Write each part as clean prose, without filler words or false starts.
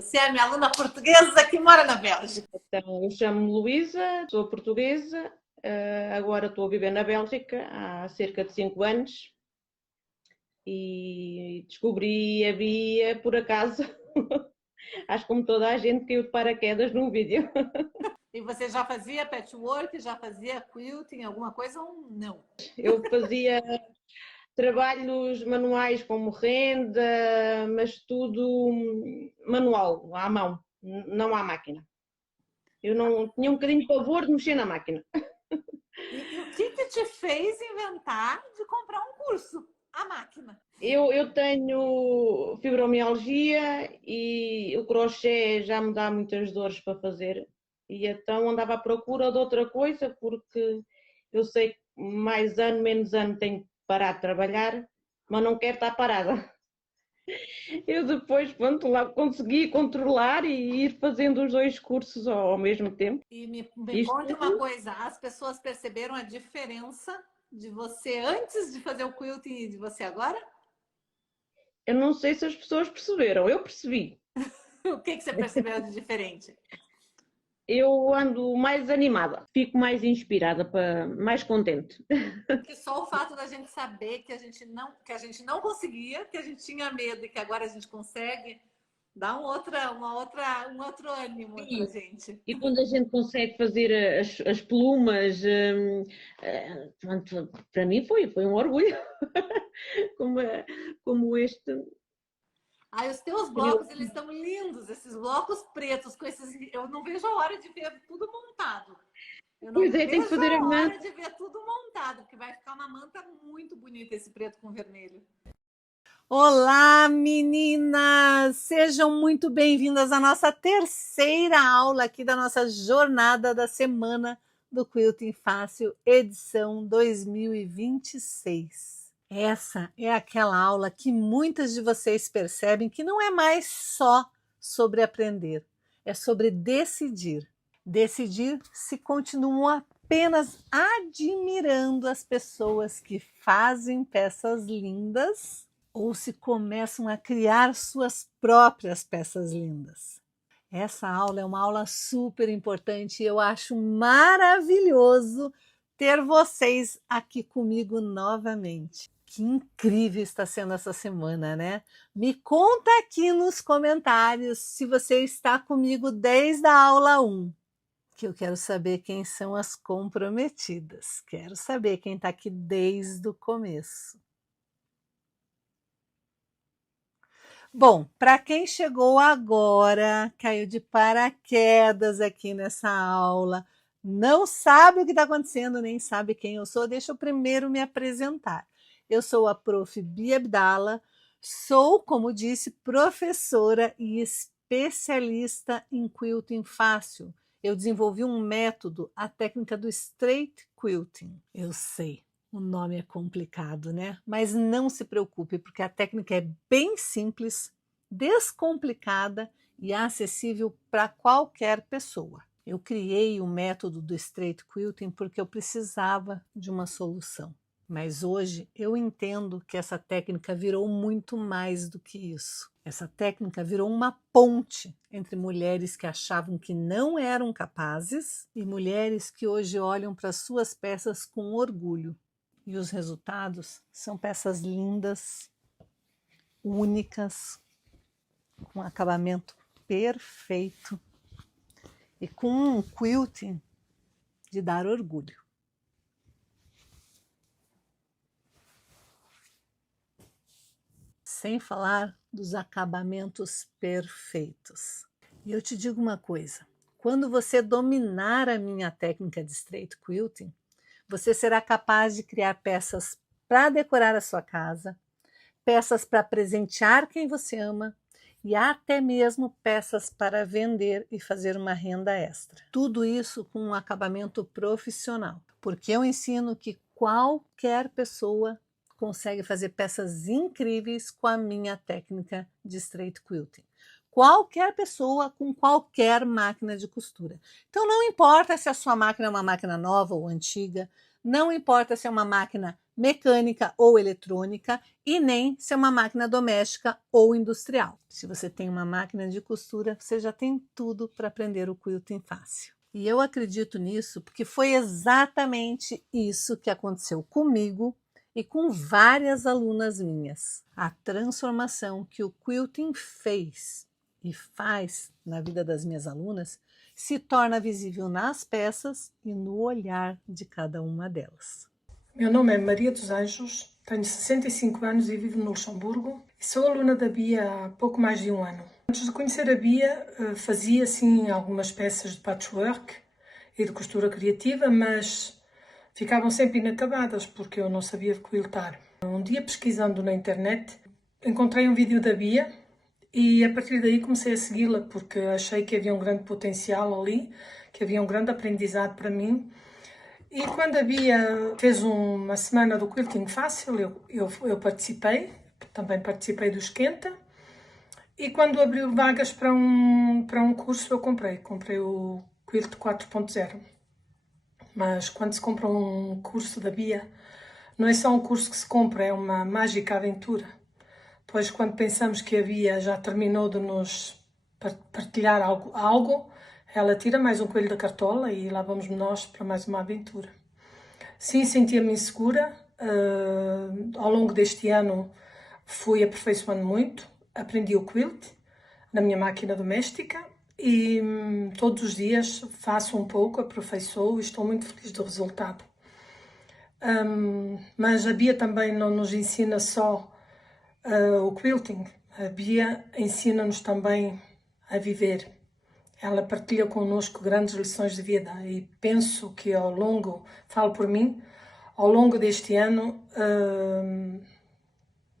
Você é minha aluna portuguesa que mora na Bélgica. Então, eu chamo-me Luísa, sou portuguesa, agora estou a viver na Bélgica há cerca de 5 anos e descobri a Bia por acaso. Acho que como toda a gente caiu de paraquedas num vídeo. E você já fazia patchwork, já fazia quilting, alguma coisa ou não? Eu fazia trabalhos manuais como renda, mas tudo manual, à mão, não à máquina. Eu não tinha um bocadinho de pavor de mexer na máquina. E o que te fez inventar de comprar um curso? A máquina. Eu tenho fibromialgia e o crochê já me dá muitas dores para fazer. E então andava à procura de outra coisa, porque eu sei que mais ano, menos ano tenho que parar de trabalhar, mas não quero estar parada. Eu depois, pronto, lá consegui controlar e ir fazendo os dois cursos ao mesmo tempo. E me conte uma Isto, coisa, as pessoas perceberam a diferença de você antes de fazer o quilting e de você agora? eu não sei se as pessoas perceberam, eu percebi. O que você percebeu de diferente? Eu ando mais animada, fico mais inspirada, mais contente. Que só o fato da gente saber que a gente não conseguia, que a gente tinha medo e que agora a gente consegue, dá um outro ânimo pra Sim. gente. E quando a gente consegue fazer as plumas, pronto, para mim foi um orgulho, como, como este. Aí os teus blocos, eles estão lindos, esses blocos pretos com esses, eu não vejo a hora de ver tudo montado. Eu não Pois é, tenho que vejo fazer a a manta. hora de ver tudo montado, porque vai ficar uma manta muito bonita esse preto com vermelho. Olá, meninas! Sejam muito bem-vindas à nossa terceira aula aqui da nossa jornada da semana do Quilting Fácil, edição 2026. Essa é aquela aula que muitas de vocês percebem que não é mais só sobre aprender, é sobre decidir. Decidir se continuam apenas admirando as pessoas que fazem peças lindas ou se começam a criar suas próprias peças lindas. Essa aula é uma aula super importante e eu acho maravilhoso ter vocês aqui comigo novamente. Que incrível está sendo essa semana, né? Me conta aqui nos comentários se você está comigo desde a aula 1, que eu quero saber quem são as comprometidas. Quero saber quem está aqui desde o começo. Bom, para quem chegou agora, caiu de paraquedas aqui nessa aula, não sabe o que está acontecendo, nem sabe quem eu sou, deixa eu primeiro me apresentar. Eu sou a Prof. Bia Abdala, sou, como disse, professora e especialista em quilting fácil. Eu desenvolvi um método, a técnica do straight quilting. Eu sei. O nome é complicado, né? Mas não se preocupe, porque a técnica é bem simples, descomplicada e acessível para qualquer pessoa. Eu criei o método do straight quilting porque eu precisava de uma solução. Mas hoje eu entendo que essa técnica virou muito mais do que isso. Essa técnica virou uma ponte entre mulheres que achavam que não eram capazes e mulheres que hoje olham para suas peças com orgulho. E os resultados são peças lindas, únicas, com acabamento perfeito e com um quilting de dar orgulho. Sem falar dos acabamentos perfeitos. E eu te digo uma coisa, quando você dominar a minha técnica de straight quilting, você será capaz de criar peças para decorar a sua casa, peças para presentear quem você ama e até mesmo peças para vender e fazer uma renda extra. Tudo isso com um acabamento profissional, porque eu ensino que qualquer pessoa consegue fazer peças incríveis com a minha técnica de straight quilting. Qualquer pessoa com qualquer máquina de costura. Então não importa se a sua máquina é uma máquina nova ou antiga, não importa se é uma máquina mecânica ou eletrônica e nem ser uma máquina doméstica ou industrial. Se você tem uma máquina de costura, você já tem tudo para aprender o quilting fácil. E eu acredito nisso porque foi exatamente isso que aconteceu comigo e com várias alunas minhas. A transformação que o quilting fez e faz na vida das minhas alunas se torna visível nas peças e no olhar de cada uma delas. Meu nome é Maria dos Anjos, tenho 65 anos e vivo no Luxemburgo e sou aluna da Bia há pouco mais de um ano. Antes de conhecer a Bia, fazia sim algumas peças de patchwork e de costura criativa, mas ficavam sempre inacabadas porque eu não sabia quiltar. Um dia, pesquisando na internet, encontrei um vídeo da Bia e a partir daí comecei a segui-la porque achei que havia um grande potencial ali, que havia um grande aprendizado para mim. E quando a Bia fez uma semana do Quilting Fácil, eu participei, também participei do Esquenta. E quando abriu vagas para um curso, eu comprei o Quilt 4.0. Mas quando se compra um curso da Bia, não é só um curso que se compra, é uma mágica aventura. Pois quando pensamos que a Bia já terminou de nos partilhar algo, ela tira mais um coelho da cartola e lá vamos nós para mais uma aventura. Sim, sentia-me insegura. Ao longo deste ano fui aperfeiçoando muito. Aprendi o quilt na minha máquina doméstica e todos os dias faço um pouco, aperfeiçoo e estou muito feliz do resultado. Mas a Bia também não nos ensina só o quilting. A Bia ensina-nos também a viver. Ela partilha connosco grandes lições de vida e penso que falo por mim, ao longo deste ano,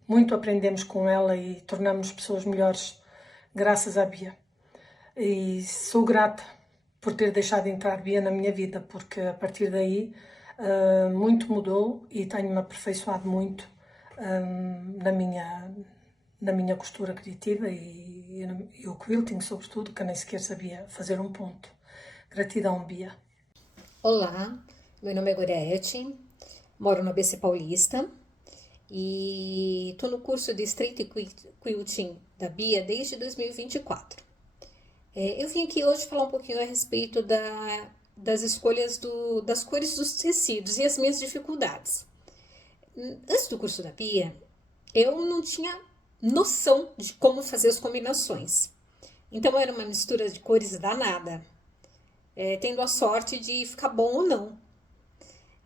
muito aprendemos com ela e tornamos-nos pessoas melhores graças à Bia. E sou grata por ter deixado entrar Bia na minha vida, porque a partir daí muito mudou e tenho-me aperfeiçoado muito na minha costura criativa e o quilting, sobretudo, que eu nem sequer sabia fazer um ponto. Gratidão, Bia. Olá, meu nome é Gorete, moro no ABC Paulista e estou no curso de Street Quilting da Bia desde 2024. Eu vim aqui hoje falar um pouquinho a respeito das escolhas das cores dos tecidos e as minhas dificuldades. Antes do curso da Bia, eu não tinha noção de como fazer as combinações. Então era uma mistura de cores danada, tendo a sorte de ficar bom ou não.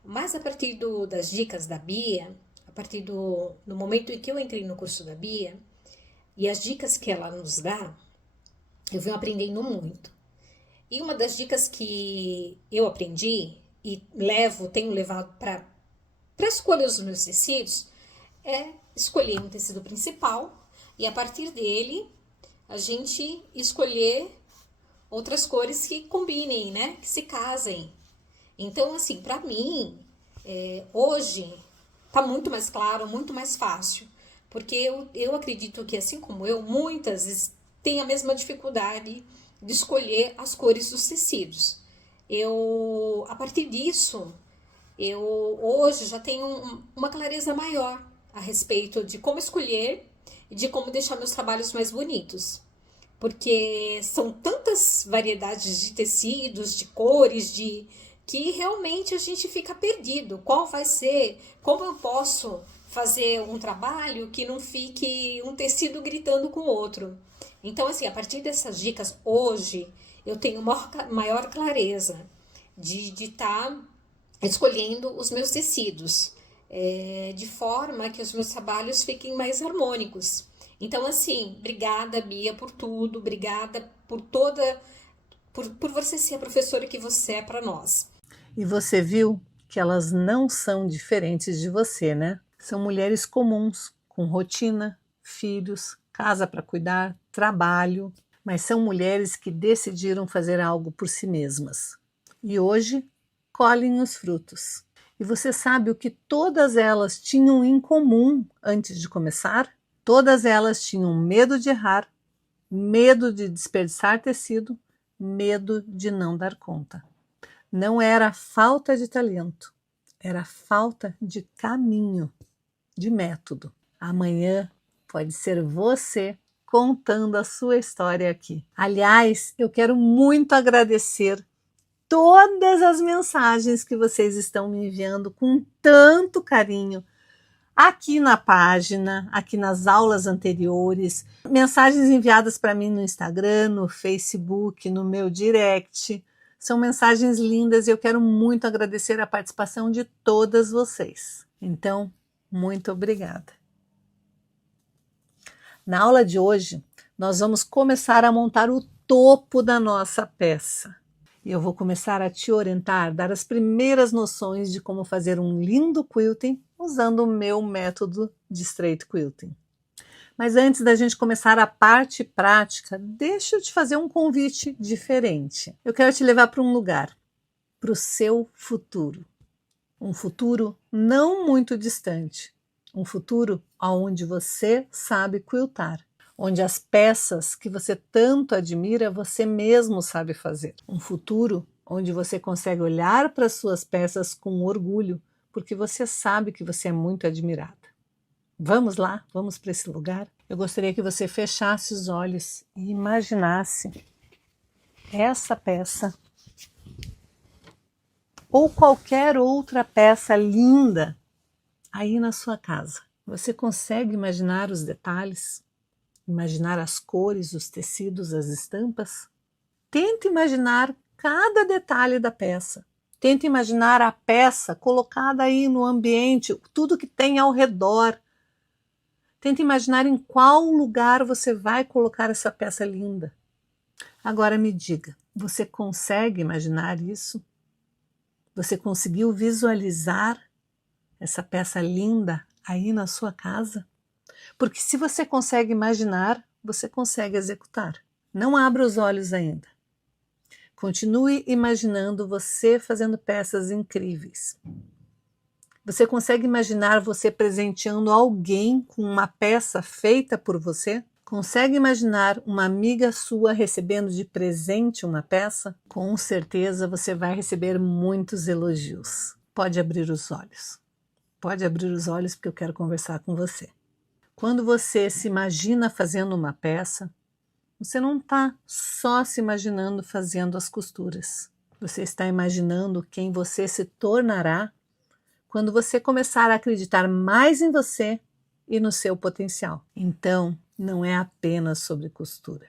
Mas a partir das dicas da Bia, a partir do momento em que eu entrei no curso da Bia, e as dicas que ela nos dá, eu venho aprendendo muito. E uma das dicas que eu aprendi e tenho levado para a escolha dos meus tecidos é escolher um tecido principal e a partir dele a gente escolher outras cores que combinem, né? Que se casem. Então, assim, para mim, hoje tá muito mais claro, muito mais fácil, porque eu acredito que, assim como eu, muitas têm a mesma dificuldade de escolher as cores dos tecidos. A partir disso, eu hoje já tenho uma clareza maior a respeito de como escolher e de como deixar meus trabalhos mais bonitos. Porque são tantas variedades de tecidos, de cores, que realmente a gente fica perdido. Qual vai ser? Como eu posso fazer um trabalho que não fique um tecido gritando com o outro? Então, assim, a partir dessas dicas, hoje, eu tenho maior clareza de estar escolhendo os meus tecidos, de forma que os meus trabalhos fiquem mais harmônicos. Então, assim, obrigada, Bia, por tudo, obrigada por você ser a professora que você é para nós. E você viu que elas não são diferentes de você, né? São mulheres comuns, com rotina, filhos, casa para cuidar, trabalho, mas são mulheres que decidiram fazer algo por si mesmas. E hoje colhem os frutos. E você sabe o que todas elas tinham em comum antes de começar? Todas elas tinham medo de errar, medo de desperdiçar tecido, medo de não dar conta. Não era falta de talento, era falta de caminho, de método. Amanhã pode ser você contando a sua história aqui. Aliás, eu quero muito agradecer todas as mensagens que vocês estão me enviando com tanto carinho aqui na página, aqui nas aulas anteriores, mensagens enviadas para mim no Instagram, no Facebook, no meu direct. São mensagens lindas e eu quero muito agradecer a participação de todas vocês. Então, muito obrigada. Na aula de hoje, nós vamos começar a montar o topo da nossa peça. E eu vou começar a te orientar, dar as primeiras noções de como fazer um lindo quilting usando o meu método de straight quilting. Mas antes da gente começar a parte prática, deixa eu te fazer um convite diferente. Eu quero te levar para um lugar, para o seu futuro. Um futuro não muito distante. Um futuro onde você sabe quiltar. Onde as peças que você tanto admira, você mesmo sabe fazer. Um futuro onde você consegue olhar para as suas peças com orgulho, porque você sabe que você é muito admirada. Vamos lá? Vamos para esse lugar? Eu gostaria que você fechasse os olhos e imaginasse essa peça ou qualquer outra peça linda aí na sua casa. Você consegue imaginar os detalhes? Imaginar as cores, os tecidos, as estampas? Tente imaginar cada detalhe da peça. Tente imaginar a peça colocada aí no ambiente, tudo que tem ao redor. Tente imaginar em qual lugar você vai colocar essa peça linda. Agora me diga, você consegue imaginar isso? Você conseguiu visualizar essa peça linda aí na sua casa? Porque se você consegue imaginar, você consegue executar. Não abra os olhos ainda. Continue imaginando você fazendo peças incríveis. Você consegue imaginar você presenteando alguém com uma peça feita por você? Consegue imaginar uma amiga sua recebendo de presente uma peça? Com certeza você vai receber muitos elogios. Pode abrir os olhos. Pode abrir os olhos porque eu quero conversar com você. Quando você se imagina fazendo uma peça, você não está só se imaginando fazendo as costuras. Você está imaginando quem você se tornará quando você começar a acreditar mais em você e no seu potencial. Então, não é apenas sobre costura.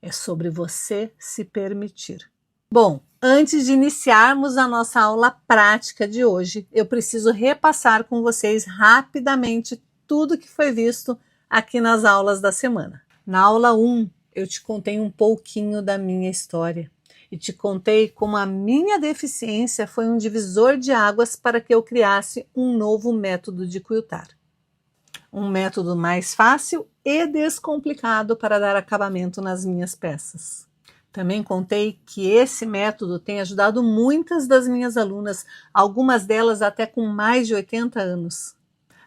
É sobre você se permitir. Bom, antes de iniciarmos a nossa aula prática de hoje, eu preciso repassar com vocês rapidamente tudo que foi visto aqui nas aulas da semana. Na aula 1, eu te contei um pouquinho da minha história e te contei como a minha deficiência foi um divisor de águas para que eu criasse um novo método de quiltar. Um método mais fácil e descomplicado para dar acabamento nas minhas peças. Também contei que esse método tem ajudado muitas das minhas alunas, algumas delas até com mais de 80 anos.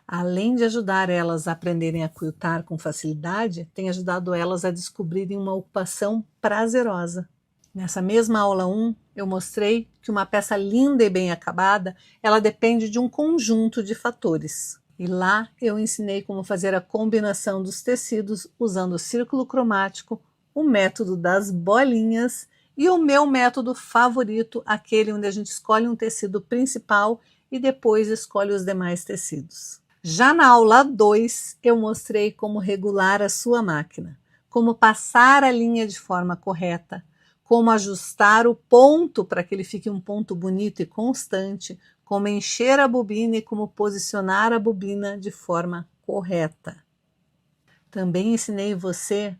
Além de ajudar elas a aprenderem a quiltar com facilidade, tem ajudado elas a descobrirem uma ocupação prazerosa. Nessa mesma aula 1, eu mostrei que uma peça linda e bem acabada, ela depende de um conjunto de fatores. E lá eu ensinei como fazer a combinação dos tecidos usando o círculo cromático, o método das bolinhas e o meu método favorito, aquele onde a gente escolhe um tecido principal e depois escolhe os demais tecidos. Já na aula 2, eu mostrei como regular a sua máquina, como passar a linha de forma correta, como ajustar o ponto para que ele fique um ponto bonito e constante, como encher a bobina e como posicionar a bobina de forma correta. Também ensinei você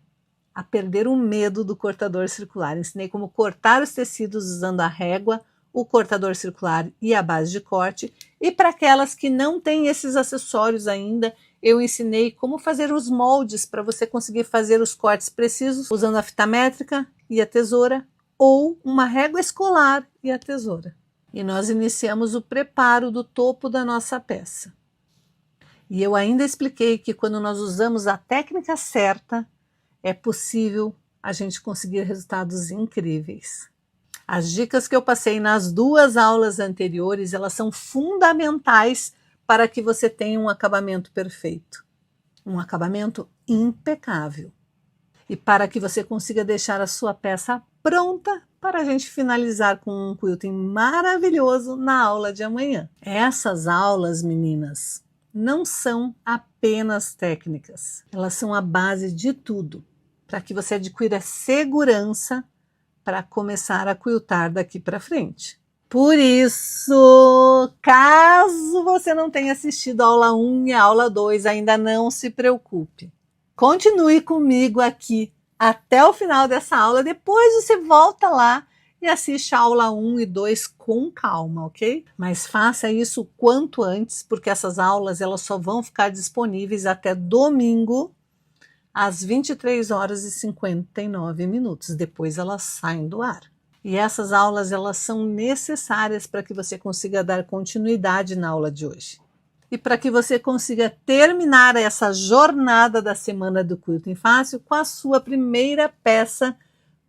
a perder o medo do cortador circular. Ensinei como cortar os tecidos usando a régua, o cortador circular e a base de corte. E para aquelas que não têm esses acessórios ainda, eu ensinei como fazer os moldes para você conseguir fazer os cortes precisos usando a fita métrica e a tesoura ou uma régua escolar e a tesoura. E nós iniciamos o preparo do topo da nossa peça. E eu ainda expliquei que quando nós usamos a técnica certa, é possível a gente conseguir resultados incríveis. As dicas que eu passei nas 2 aulas anteriores, elas são fundamentais para que você tenha um acabamento perfeito, um acabamento impecável. E para que você consiga deixar a sua peça pronta para a gente finalizar com um quilting maravilhoso na aula de amanhã. Essas aulas, meninas, não são apenas técnicas, elas são a base de tudo, para que você adquira segurança para começar a quiltar daqui para frente. Por isso, caso você não tenha assistido a aula 1 e a aula 2, ainda não se preocupe. Continue comigo aqui até o final dessa aula, depois você volta lá e assiste a aula 1 e 2 com calma, ok? Mas faça isso o quanto antes, porque essas aulas elas só vão ficar disponíveis até domingo, às 23h59, depois elas saem do ar. E essas aulas elas são necessárias para que você consiga dar continuidade na aula de hoje. E para que você consiga terminar essa jornada da semana do Quilting Fácil com a sua primeira peça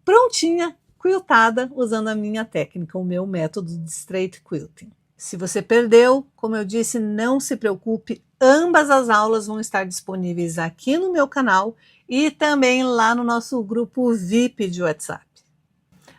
prontinha, quiltada, usando a minha técnica, o meu método de Straight Quilting. Se você perdeu, como eu disse, não se preocupe, ambas as aulas vão estar disponíveis aqui no meu canal e também lá no nosso grupo VIP de WhatsApp.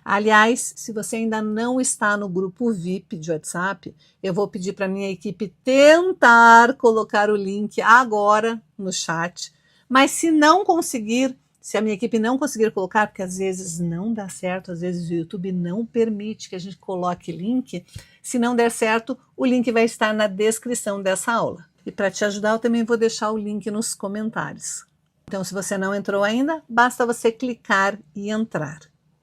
Aliás, se você ainda não está no grupo VIP de WhatsApp, eu vou pedir para a minha equipe tentar colocar o link agora no chat. Mas se não conseguir, se a minha equipe não conseguir colocar, porque às vezes não dá certo, às vezes o YouTube não permite que a gente coloque link, se não der certo, o link vai estar na descrição dessa aula. E para te ajudar, eu também vou deixar o link nos comentários. Então, se você não entrou ainda, basta você clicar e entrar.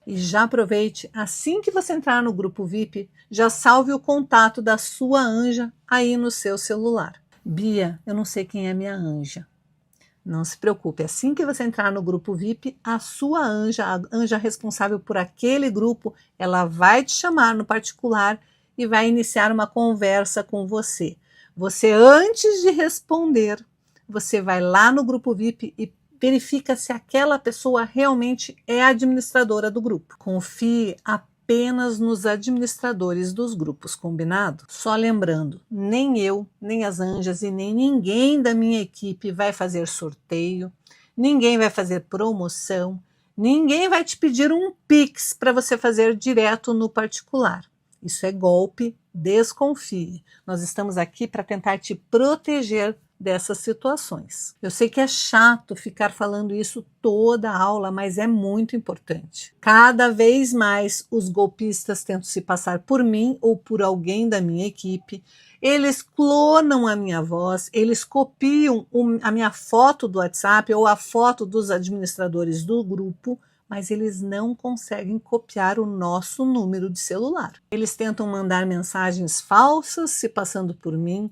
E já aproveite, assim que você entrar no grupo VIP, já salve o contato da sua anja aí no seu celular. Bia, eu não sei quem é minha anja. Não se preocupe, assim que você entrar no grupo VIP, a sua anja, a anja responsável por aquele grupo, ela vai te chamar no particular e vai iniciar uma conversa com você. Você, antes de responder, você vai lá no grupo VIP e verifica se aquela pessoa realmente é administradora do grupo. Confie apenas nos administradores dos grupos, combinado? Só lembrando, nem eu, nem as anjas e nem ninguém da minha equipe vai fazer sorteio, ninguém vai fazer promoção, ninguém vai te pedir um Pix para você fazer direto no particular. Isso é golpe, desconfie. Nós estamos aqui para tentar te proteger dessas situações. Eu sei que é chato ficar falando isso toda a aula, mas é muito importante. Cada vez mais os golpistas tentam se passar por mim ou por alguém da minha equipe. Eles clonam a minha voz, eles copiam a minha foto do WhatsApp ou a foto dos administradores do grupo, mas eles não conseguem copiar o nosso número de celular. Eles tentam mandar mensagens falsas se passando por mim,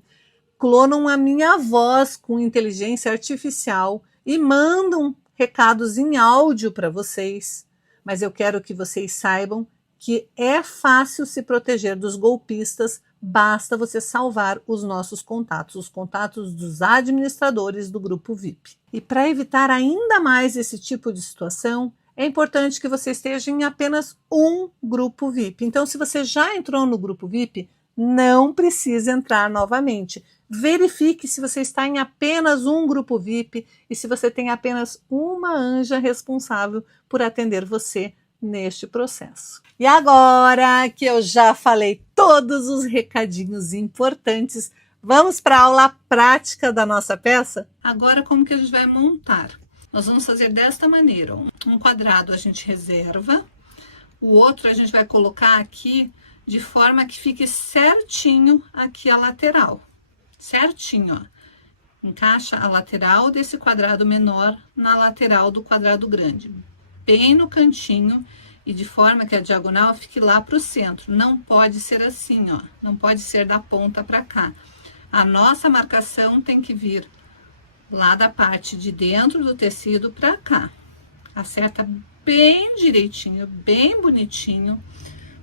clonam a minha voz com inteligência artificial e mandam recados em áudio para vocês. Mas eu quero que vocês saibam que é fácil se proteger dos golpistas, basta você salvar os nossos contatos, os contatos dos administradores do grupo VIP. E para evitar ainda mais esse tipo de situação, é importante que você esteja em apenas um grupo VIP. Então, se você já entrou no grupo VIP, não precisa entrar novamente. Verifique se você está em apenas um grupo VIP e se você tem apenas uma anja responsável por atender você neste processo. E agora que eu já falei todos os recadinhos importantes, vamos para a aula prática da nossa peça? Agora, como que a gente vai montar? Nós vamos fazer desta maneira. Um quadrado a gente reserva, o outro a gente vai colocar aqui de forma que fique certinho aqui a lateral. Certinho, ó. Encaixa a lateral desse quadrado menor na lateral do quadrado grande, bem no cantinho e de forma que a diagonal fique lá para o centro. Não pode ser assim, ó, não pode ser da ponta para cá. A nossa marcação tem que vir lá da parte de dentro do tecido para cá. Acerta bem direitinho, bem bonitinho.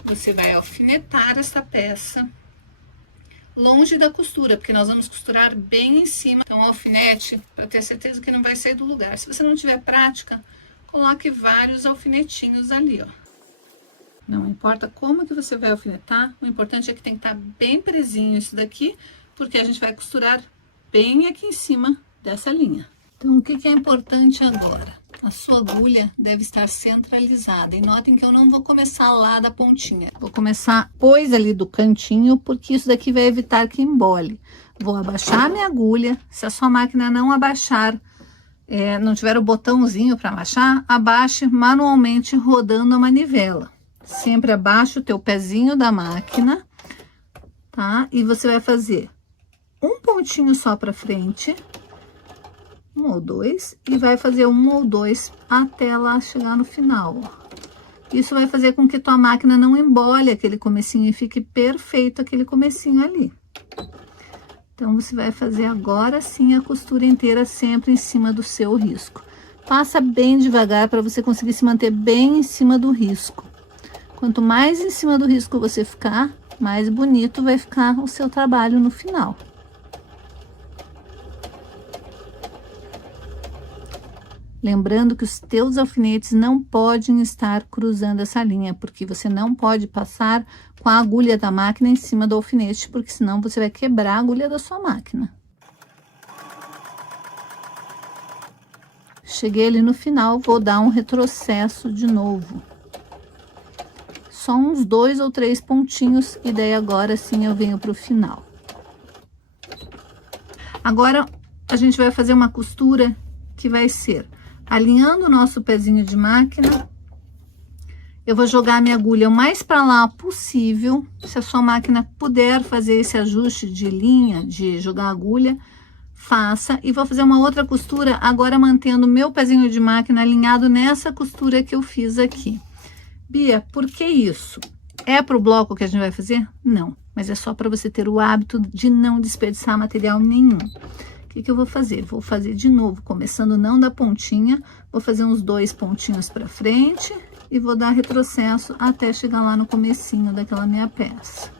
Você vai alfinetar essa peça longe da costura, porque nós vamos costurar bem em cima. Então, alfinete, para ter certeza que não vai sair do lugar. Se você não tiver prática, coloque vários alfinetinhos ali, ó. Não importa como que você vai alfinetar, o importante é que tem que estar bem presinho isso daqui, porque a gente vai costurar bem aqui em cima dessa linha. Então, o que é importante agora? A sua agulha deve estar centralizada. E notem que eu não vou começar lá da pontinha. Vou começar depois ali do cantinho, porque isso daqui vai evitar que embole. Vou abaixar a minha agulha. Se a sua máquina não abaixar, não tiver o botãozinho para abaixar, abaixe manualmente rodando a manivela. Sempre abaixa o teu pezinho da máquina, tá? E você vai fazer um pontinho só para frente, 1 ou 2, e vai fazer 1 ou 2 até lá chegar no final, ó. Isso vai fazer com que tua máquina não embole aquele comecinho e fique perfeito aquele comecinho ali. Então, você vai fazer agora sim a costura inteira sempre em cima do seu risco. Passa bem devagar para você conseguir se manter bem em cima do risco. Quanto mais em cima do risco você ficar, mais bonito vai ficar o seu trabalho no final. Lembrando que os teus alfinetes não podem estar cruzando essa linha, porque você não pode passar com a agulha da máquina em cima do alfinete, porque senão você vai quebrar a agulha da sua máquina. Cheguei ali no final, vou dar um retrocesso de novo. Só uns 2 ou 3 pontinhos, e daí agora sim eu venho para o final. Agora, a gente vai fazer uma costura que vai ser alinhando o nosso pezinho de máquina. Eu vou jogar a minha agulha o mais para lá possível. Se a sua máquina puder fazer esse ajuste de linha, de jogar a agulha, faça. E vou fazer uma outra costura, agora mantendo o meu pezinho de máquina alinhado nessa costura que eu fiz aqui. Bia, por que isso? É para o bloco que a gente vai fazer? Não, mas é só para você ter o hábito de não desperdiçar material nenhum. O que eu vou fazer? Vou fazer de novo, começando não da pontinha, vou fazer uns 2 pontinhos para frente e vou dar retrocesso até chegar lá no comecinho daquela minha peça.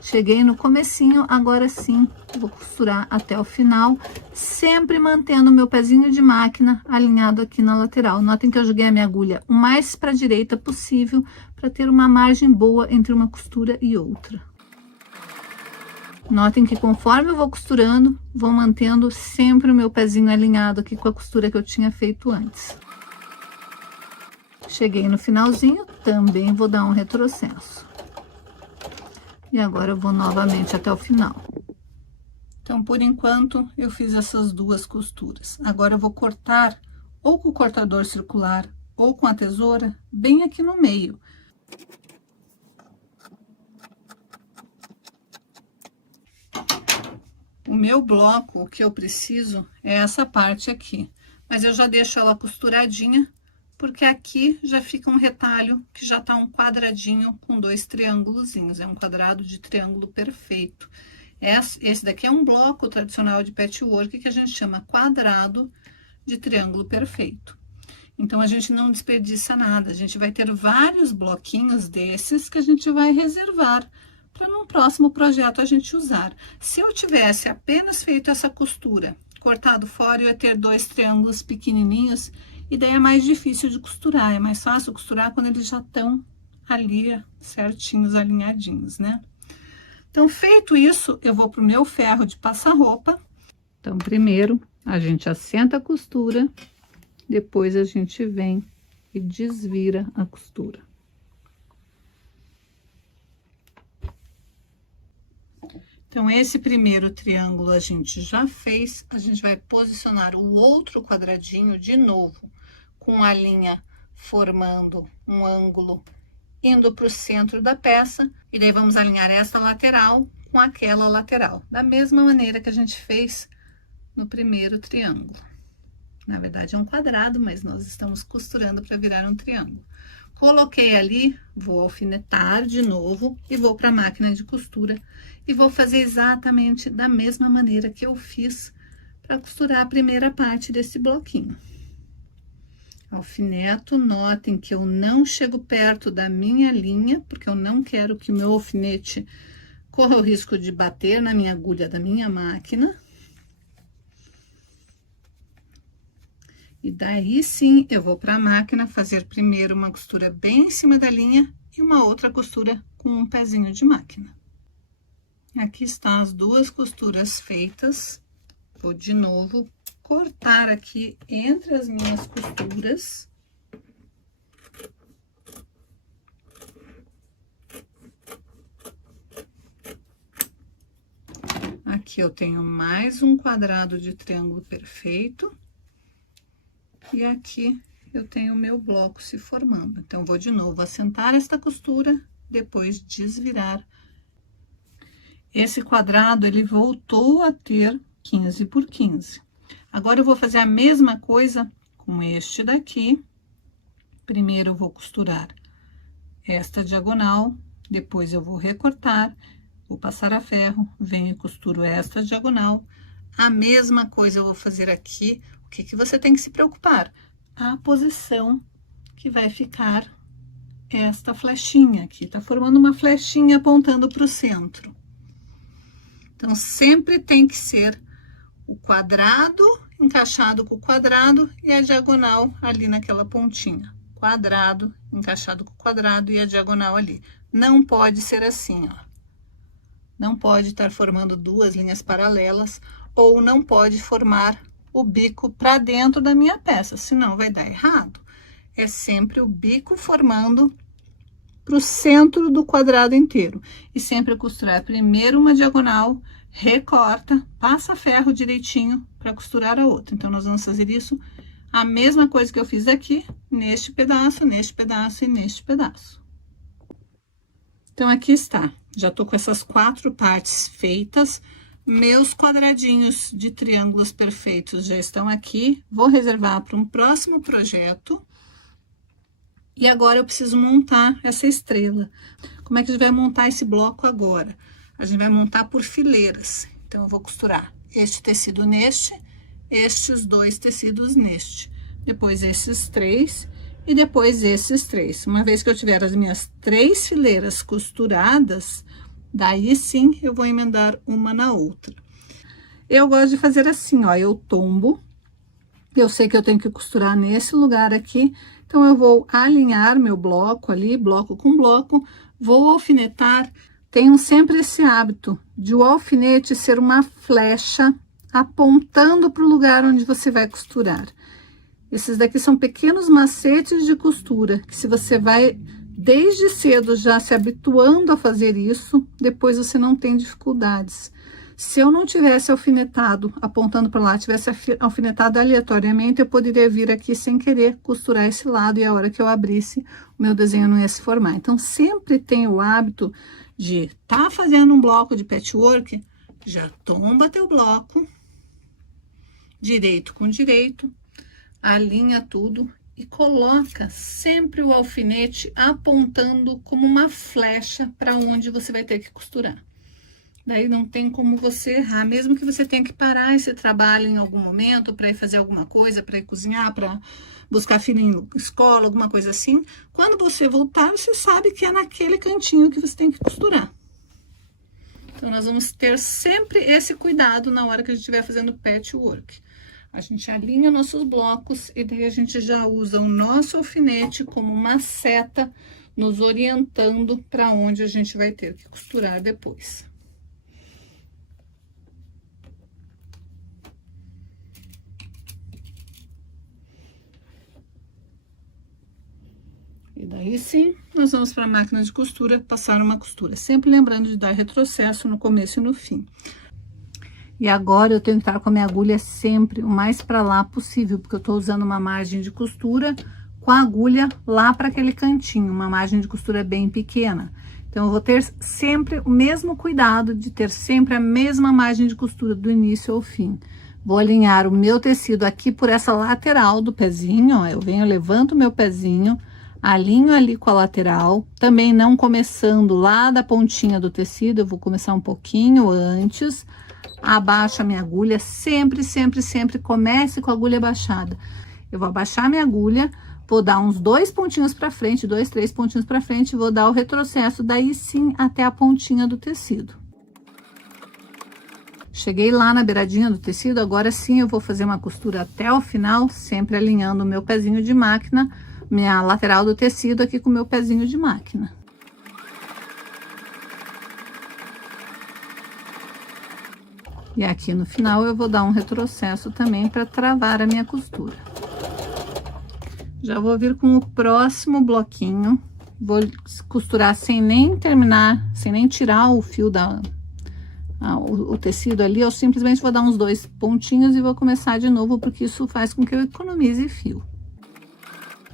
Cheguei no comecinho, agora sim, vou costurar até o final, sempre mantendo o meu pezinho de máquina alinhado aqui na lateral. Notem que eu joguei a minha agulha o mais para a direita possível, para ter uma margem boa entre uma costura e outra. Notem que conforme eu vou costurando, vou mantendo sempre o meu pezinho alinhado aqui com a costura que eu tinha feito antes. Cheguei no finalzinho, também vou dar um retrocesso. E agora eu vou novamente até o final. Então, por enquanto, eu fiz essas 2 costuras. Agora eu vou cortar ou com o cortador circular ou com a tesoura bem aqui no meio. O meu bloco, o que eu preciso é essa parte aqui, mas eu já deixo ela costuradinha, porque aqui já fica um retalho que já tá um quadradinho com 2 triângulozinhos, é um quadrado de triângulo perfeito. Esse daqui é um bloco tradicional de patchwork que a gente chama quadrado de triângulo perfeito. Então, a gente não desperdiça nada, a gente vai ter vários bloquinhos desses que a gente vai reservar para num próximo projeto a gente usar. Se eu tivesse apenas feito essa costura, cortado fora, eu ia ter 2 triângulos pequenininhos, e daí é mais difícil de costurar, é mais fácil costurar quando eles já estão ali certinhos, alinhadinhos, né? Então, feito isso, eu vou pro meu ferro de passar roupa. Então, primeiro, a gente assenta a costura, depois a gente vem e desvira a costura. Então, esse primeiro triângulo a gente já fez, a gente vai posicionar o outro quadradinho de novo, com a linha formando um ângulo, indo para o centro da peça, e daí vamos alinhar esta lateral com aquela lateral, da mesma maneira que a gente fez no primeiro triângulo. Na verdade, é um quadrado, mas nós estamos costurando para virar um triângulo. Coloquei ali, vou alfinetar de novo e vou para a máquina de costura e vou fazer exatamente da mesma maneira que eu fiz para costurar a primeira parte desse bloquinho. Alfineto, notem que eu não chego perto da minha linha, porque eu não quero que o meu alfinete corra o risco de bater na minha agulha da minha máquina. E daí sim, eu vou para a máquina fazer primeiro uma costura bem em cima da linha e uma outra costura com um pezinho de máquina. Aqui estão as duas costuras feitas. Vou de novo cortar aqui entre as minhas costuras. Aqui eu tenho mais um quadrado de triângulo perfeito. E aqui eu tenho o meu bloco se formando. Então, vou de novo assentar esta costura, depois desvirar. Esse quadrado, ele voltou a ter 15 por 15. Agora, eu vou fazer a mesma coisa com este daqui. Primeiro, eu vou costurar esta diagonal, depois eu vou recortar, vou passar a ferro, venho e costuro esta diagonal. A mesma coisa eu vou fazer aqui. O que que você tem que se preocupar? A posição que vai ficar esta flechinha aqui. Tá formando uma flechinha apontando para o centro. Então, sempre tem que ser o quadrado encaixado com o quadrado e a diagonal ali naquela pontinha. Quadrado encaixado com o quadrado e a diagonal ali. Não pode ser assim, ó. Não pode estar formando duas linhas paralelas ou não pode formar o bico para dentro da minha peça, senão vai dar errado. É sempre o bico formando para o centro do quadrado inteiro. E sempre costurar primeiro uma diagonal, recorta, passa ferro direitinho para costurar a outra. Então, nós vamos fazer isso, a mesma coisa que eu fiz aqui, neste pedaço e neste pedaço. Então, aqui está. Já tô com essas 4 partes feitas. Meus quadradinhos de triângulos perfeitos já estão aqui. Vou reservar para um próximo projeto. E agora eu preciso montar essa estrela. Como é que a gente vai montar esse bloco agora? A gente vai montar por fileiras. Então, eu vou costurar este tecido neste, estes 2 tecidos neste. Depois, esses 3 e depois esses 3. Uma vez que eu tiver as minhas 3 fileiras costuradas, daí sim eu vou emendar uma na outra. Eu gosto de fazer assim, ó, eu tombo. Eu sei que eu tenho que costurar nesse lugar aqui, então eu vou alinhar meu bloco ali, bloco com bloco, vou alfinetar. Tenho sempre esse hábito de o alfinete ser uma flecha apontando para o lugar onde você vai costurar. Esses daqui são pequenos macetes de costura, que se você vai desde cedo já se habituando a fazer isso, depois você não tem dificuldades. Se eu não tivesse alfinetado apontando para lá, tivesse alfinetado aleatoriamente, eu poderia vir aqui sem querer costurar esse lado e a hora que eu abrisse, o meu desenho não ia se formar. Então, sempre tem o hábito de tá fazendo um bloco de patchwork, já tomba teu bloco, direito com direito, alinha tudo e coloca sempre o alfinete apontando como uma flecha para onde você vai ter que costurar. Daí não tem como você errar, mesmo que você tenha que parar esse trabalho em algum momento para ir fazer alguma coisa, para ir cozinhar, para buscar filho em escola, alguma coisa assim. Quando você voltar, você sabe que é naquele cantinho que você tem que costurar. Então, nós vamos ter sempre esse cuidado na hora que a gente estiver fazendo patchwork. A gente alinha nossos blocos e daí a gente já usa o nosso alfinete como uma seta, nos orientando para onde a gente vai ter que costurar depois. E daí sim, nós vamos para a máquina de costura, passar uma costura. Sempre lembrando de dar retrocesso no começo e no fim. E agora eu tenho que estar com a minha agulha sempre o mais para lá possível, porque eu tô usando uma margem de costura com a agulha lá para aquele cantinho, uma margem de costura bem pequena. Então, eu vou ter sempre o mesmo cuidado de ter sempre a mesma margem de costura do início ao fim. Vou alinhar o meu tecido aqui por essa lateral do pezinho, ó, eu venho, levanto o meu pezinho, alinho ali com a lateral, também não começando lá da pontinha do tecido, eu vou começar um pouquinho antes, abaixo a minha agulha, sempre comece com a agulha abaixada. Eu vou abaixar minha agulha, vou dar uns 2 pontinhos para frente, 2, 3 pontinhos para frente, vou dar o retrocesso, daí sim até a pontinha do tecido. Cheguei lá na beiradinha do tecido, agora sim eu vou fazer uma costura até o final, sempre alinhando o meu pezinho de máquina, minha lateral do tecido aqui com o meu pezinho de máquina. E aqui no final eu vou dar um retrocesso também para travar a minha costura. Já vou vir com o próximo bloquinho, vou costurar sem nem terminar, sem nem tirar o fio o tecido ali, eu simplesmente vou dar uns 2 pontinhos e vou começar de novo, porque isso faz com que eu economize fio.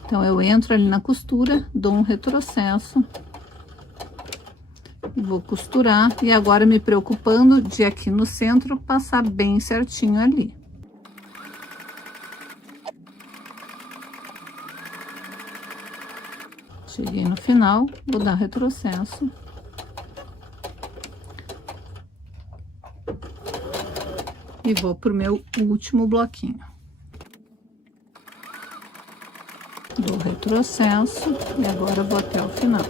Então, eu entro ali na costura, dou um retrocesso, e vou costurar, e agora me preocupando de aqui no centro passar bem certinho ali. Cheguei no final, vou dar retrocesso. E vou pro meu último bloquinho. Dou retrocesso e agora vou até o final.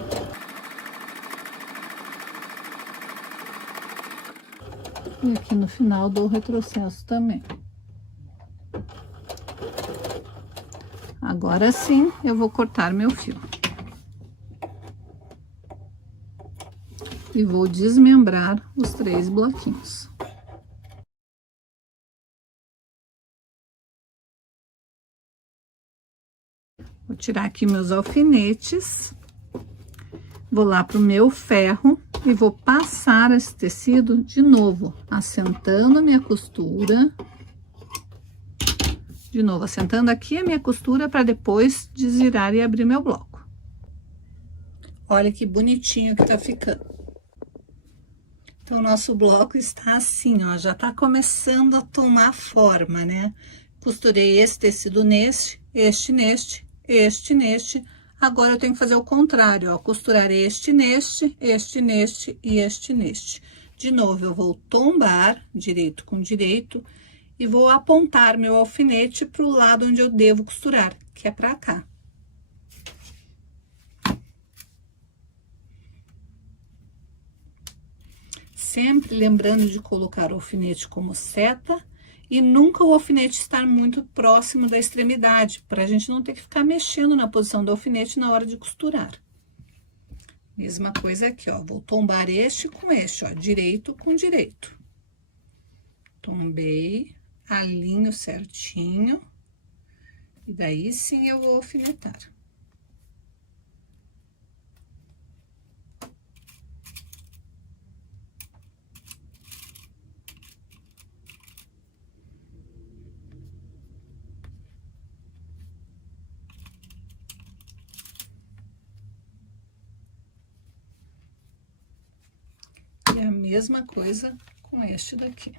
E aqui no final dou retrocesso também. Agora sim, eu vou cortar meu fio. E vou desmembrar os 3 bloquinhos. Vou tirar aqui meus alfinetes, vou lá pro meu ferro e vou passar esse tecido de novo, assentando a minha costura. De novo, assentando aqui a minha costura para depois desvirar e abrir meu bloco. Olha que bonitinho que tá ficando. Então, o nosso bloco está assim, ó, já tá começando a tomar forma, né? Costurei esse tecido neste, este neste, este neste. Agora, eu tenho que fazer o contrário, ó, costurar este neste, este neste e este neste. De novo, eu vou tombar direito com direito e vou apontar meu alfinete para o lado onde eu devo costurar, que é para cá. Sempre lembrando de colocar o alfinete como seta e nunca o alfinete estar muito próximo da extremidade, para a gente não ter que ficar mexendo na posição do alfinete na hora de costurar. Mesma coisa aqui, ó, vou tombar este com este, ó, direito com direito. Tombei, alinho certinho, e daí sim eu vou alfinetar. E a mesma coisa com este daqui.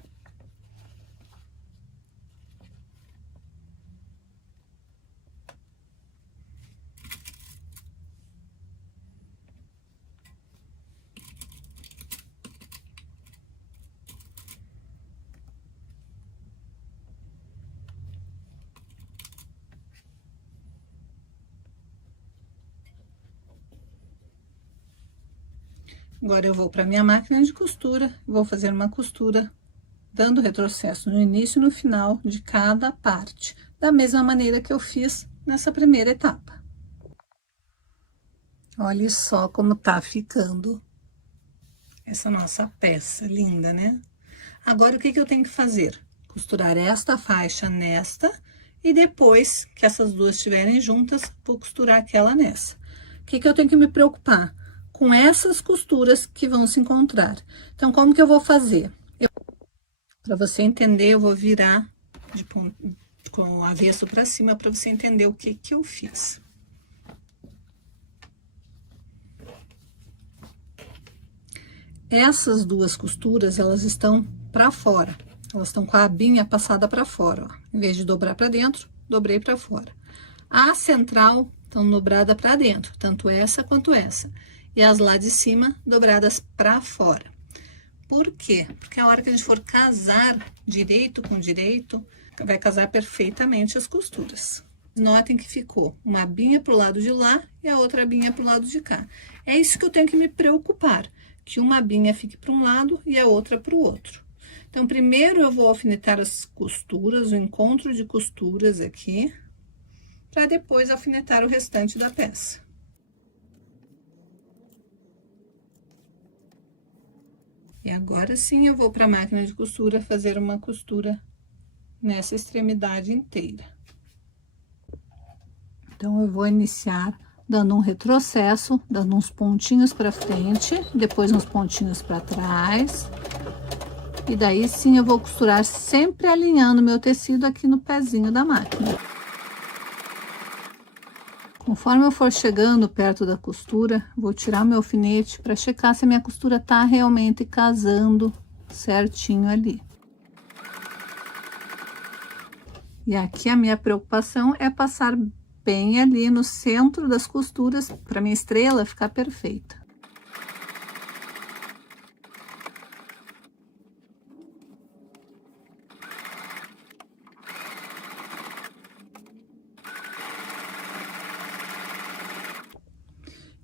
Agora, eu vou para minha máquina de costura, vou fazer uma costura, dando retrocesso no início e no final de cada parte, da mesma maneira que eu fiz nessa primeira etapa. Olha só como tá ficando essa nossa peça linda, né? Agora, o que que eu tenho que fazer? Costurar esta faixa nesta, e depois que essas duas estiverem juntas, vou costurar aquela nessa. O que que eu tenho que me preocupar? Com essas costuras que vão se encontrar. Então, como que eu vou fazer? Para você entender, eu vou virar com o avesso para cima, para você entender o que que eu fiz. Essas duas costuras, elas estão para fora. Elas estão com a abinha passada para fora, ó. Em vez de dobrar para dentro, dobrei para fora. A central estão dobrada para dentro, tanto essa quanto essa. E as lá de cima, dobradas para fora. Por quê? Porque a hora que a gente for casar direito com direito, vai casar perfeitamente as costuras. Notem que ficou uma abinha pro lado de lá e a outra abinha pro lado de cá. É isso que eu tenho que me preocupar, que uma abinha fique para um lado e a outra para o outro. Então, primeiro eu vou alfinetar as costuras, o encontro de costuras aqui, para depois alfinetar o restante da peça. E agora sim eu vou para a máquina de costura fazer uma costura nessa extremidade inteira. Então, eu vou iniciar dando um retrocesso, dando uns pontinhos para frente, depois uns pontinhos para trás. E daí sim eu vou costurar sempre alinhando meu tecido aqui no pezinho da máquina. Conforme eu for chegando perto da costura, vou tirar meu alfinete para checar se a minha costura tá realmente casando certinho ali. E aqui a minha preocupação é passar bem ali no centro das costuras para minha estrela ficar perfeita.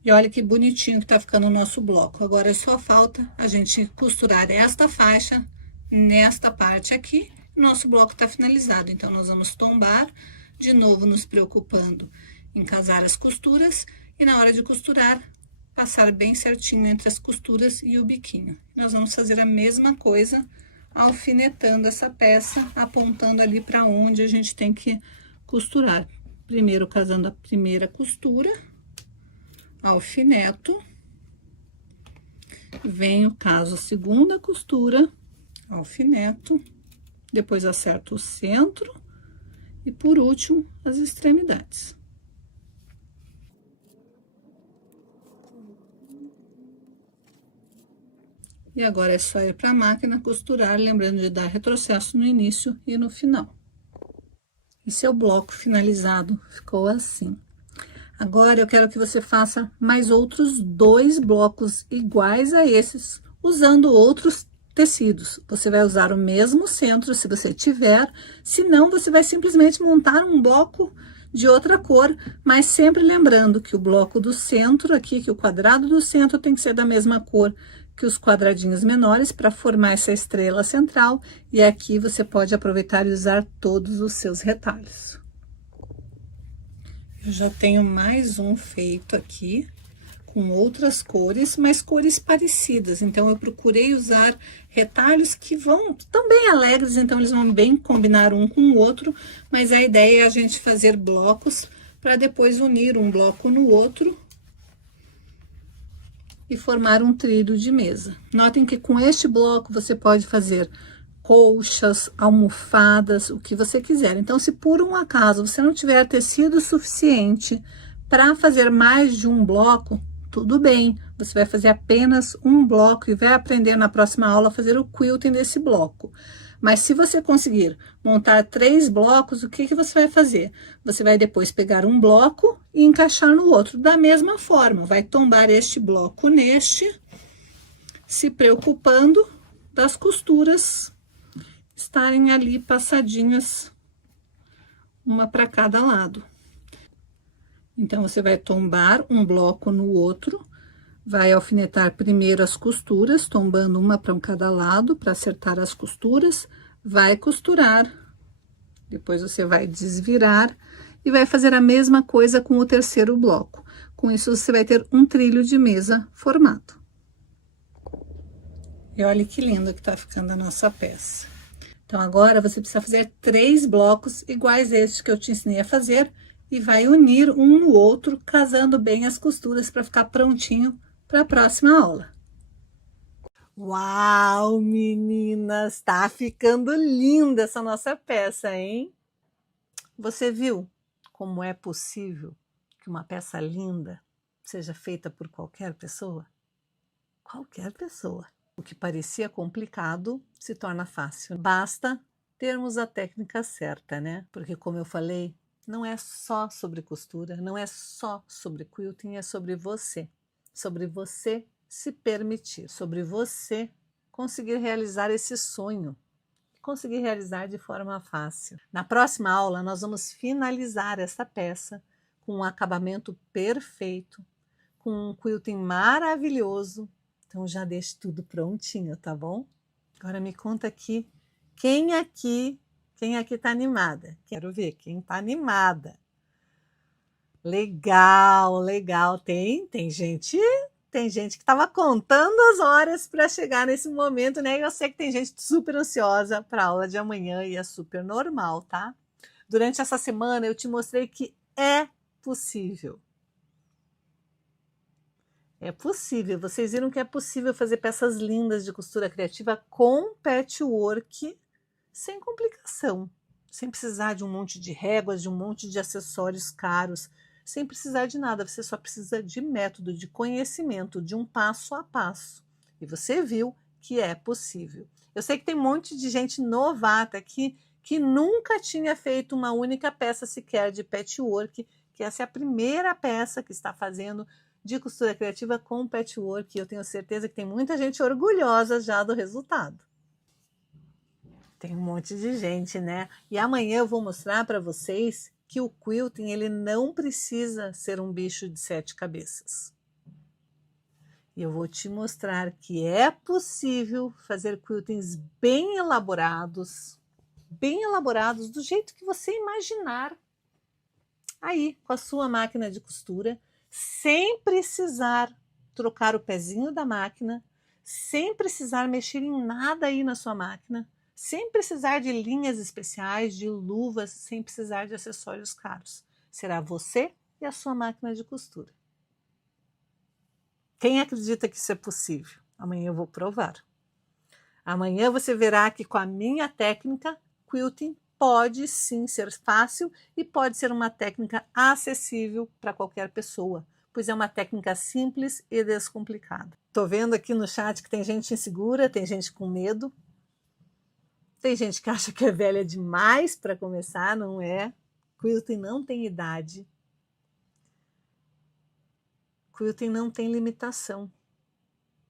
E olha que bonitinho que tá ficando o nosso bloco. Agora só falta a gente costurar esta faixa nesta parte aqui. Nosso bloco tá finalizado, então nós vamos tombar, de novo nos preocupando em casar as costuras e na hora de costurar, passar bem certinho entre as costuras e o biquinho. Nós vamos fazer a mesma coisa, alfinetando essa peça, apontando ali para onde a gente tem que costurar. Primeiro casando a primeira costura, alfineto, venho, caso a segunda costura, alfineto, depois acerto o centro e por último as extremidades. E agora é só ir para a máquina costurar, lembrando de dar retrocesso no início e no final. E seu bloco finalizado ficou assim. Agora, eu quero que você faça mais outros 2 blocos iguais a esses, usando outros tecidos. Você vai usar o mesmo centro, se você tiver, se não, você vai simplesmente montar um bloco de outra cor, mas sempre lembrando que o bloco do centro aqui, que o quadrado do centro tem que ser da mesma cor que os quadradinhos menores para formar essa estrela central, e aqui você pode aproveitar e usar todos os seus retalhos. Eu já tenho mais um feito aqui, com outras cores, mas cores parecidas. Então, eu procurei usar retalhos que vão também alegres, então eles vão bem combinar um com o outro, mas a ideia é a gente fazer blocos para depois unir um bloco no outro e formar um trilho de mesa. Notem que com este bloco você pode fazer colchas, almofadas, o que você quiser. Então, se por um acaso você não tiver tecido suficiente para fazer mais de um bloco, tudo bem, você vai fazer apenas um bloco e vai aprender na próxima aula a fazer o quilting desse bloco. Mas se você conseguir montar 3 blocos, o que que você vai fazer? Você vai depois pegar um bloco e encaixar no outro, da mesma forma, vai tombar este bloco neste, se preocupando das costuras estarem ali passadinhas, uma para cada lado. Então, você vai tombar um bloco no outro, vai alfinetar primeiro as costuras, tombando uma para cada lado, para acertar as costuras, vai costurar, depois você vai desvirar e vai fazer a mesma coisa com o terceiro bloco. Com isso, você vai ter um trilho de mesa formado. E olha que lindo que tá ficando a nossa peça. Então, agora você precisa fazer 3 blocos iguais a este que eu te ensinei a fazer e vai unir um no outro, casando bem as costuras para ficar prontinho para a próxima aula. Uau, meninas! Tá ficando linda essa nossa peça, hein? Você viu como é possível que uma peça linda seja feita por qualquer pessoa? Qualquer pessoa. O que parecia complicado se torna fácil. Basta termos a técnica certa, né? Porque, como eu falei, não é só sobre costura, não é só sobre quilting, é sobre você. Sobre você se permitir, sobre você conseguir realizar esse sonho, conseguir realizar de forma fácil. Na próxima aula, nós vamos finalizar essa peça com um acabamento perfeito, com um quilting maravilhoso. Então, já deixe tudo prontinho, tá bom? Agora me conta aqui, quem aqui tá animada? Quero ver quem tá animada. Legal, legal. Tem gente Tem gente que estava contando as horas para chegar nesse momento, né? E eu sei que tem gente super ansiosa para a aula de amanhã e é super normal, tá? Durante essa semana eu te mostrei que é possível. É possível. Vocês viram que é possível fazer peças lindas de costura criativa com patchwork sem complicação, sem precisar de um monte de réguas, de um monte de acessórios caros, sem precisar de nada. Você só precisa de método, de conhecimento, de um passo a passo. E você viu que é possível. Eu sei que tem um monte de gente novata aqui que nunca tinha feito uma única peça sequer de patchwork, que essa é a primeira peça que está fazendo de costura criativa com patchwork. Eu tenho certeza que tem muita gente orgulhosa já do resultado. Tem um monte de gente, né? E amanhã eu vou mostrar para vocês que o quilting ele não precisa ser um bicho de 7 cabeças. E eu vou te mostrar que é possível fazer quiltings bem elaborados do jeito que você imaginar. Aí, com a sua máquina de costura, sem precisar trocar o pezinho da máquina, sem precisar mexer em nada aí na sua máquina, sem precisar de linhas especiais, de luvas, sem precisar de acessórios caros. Será você e a sua máquina de costura. Quem acredita que isso é possível? Amanhã eu vou provar. Amanhã você verá que com a minha técnica, quilting pode sim ser fácil e pode ser uma técnica acessível para qualquer pessoa, pois é uma técnica simples e descomplicada. Estou vendo aqui no chat que tem gente insegura, tem gente com medo, tem gente que acha que é velha demais para começar, não é? Quilting não tem idade. Quilting não tem limitação.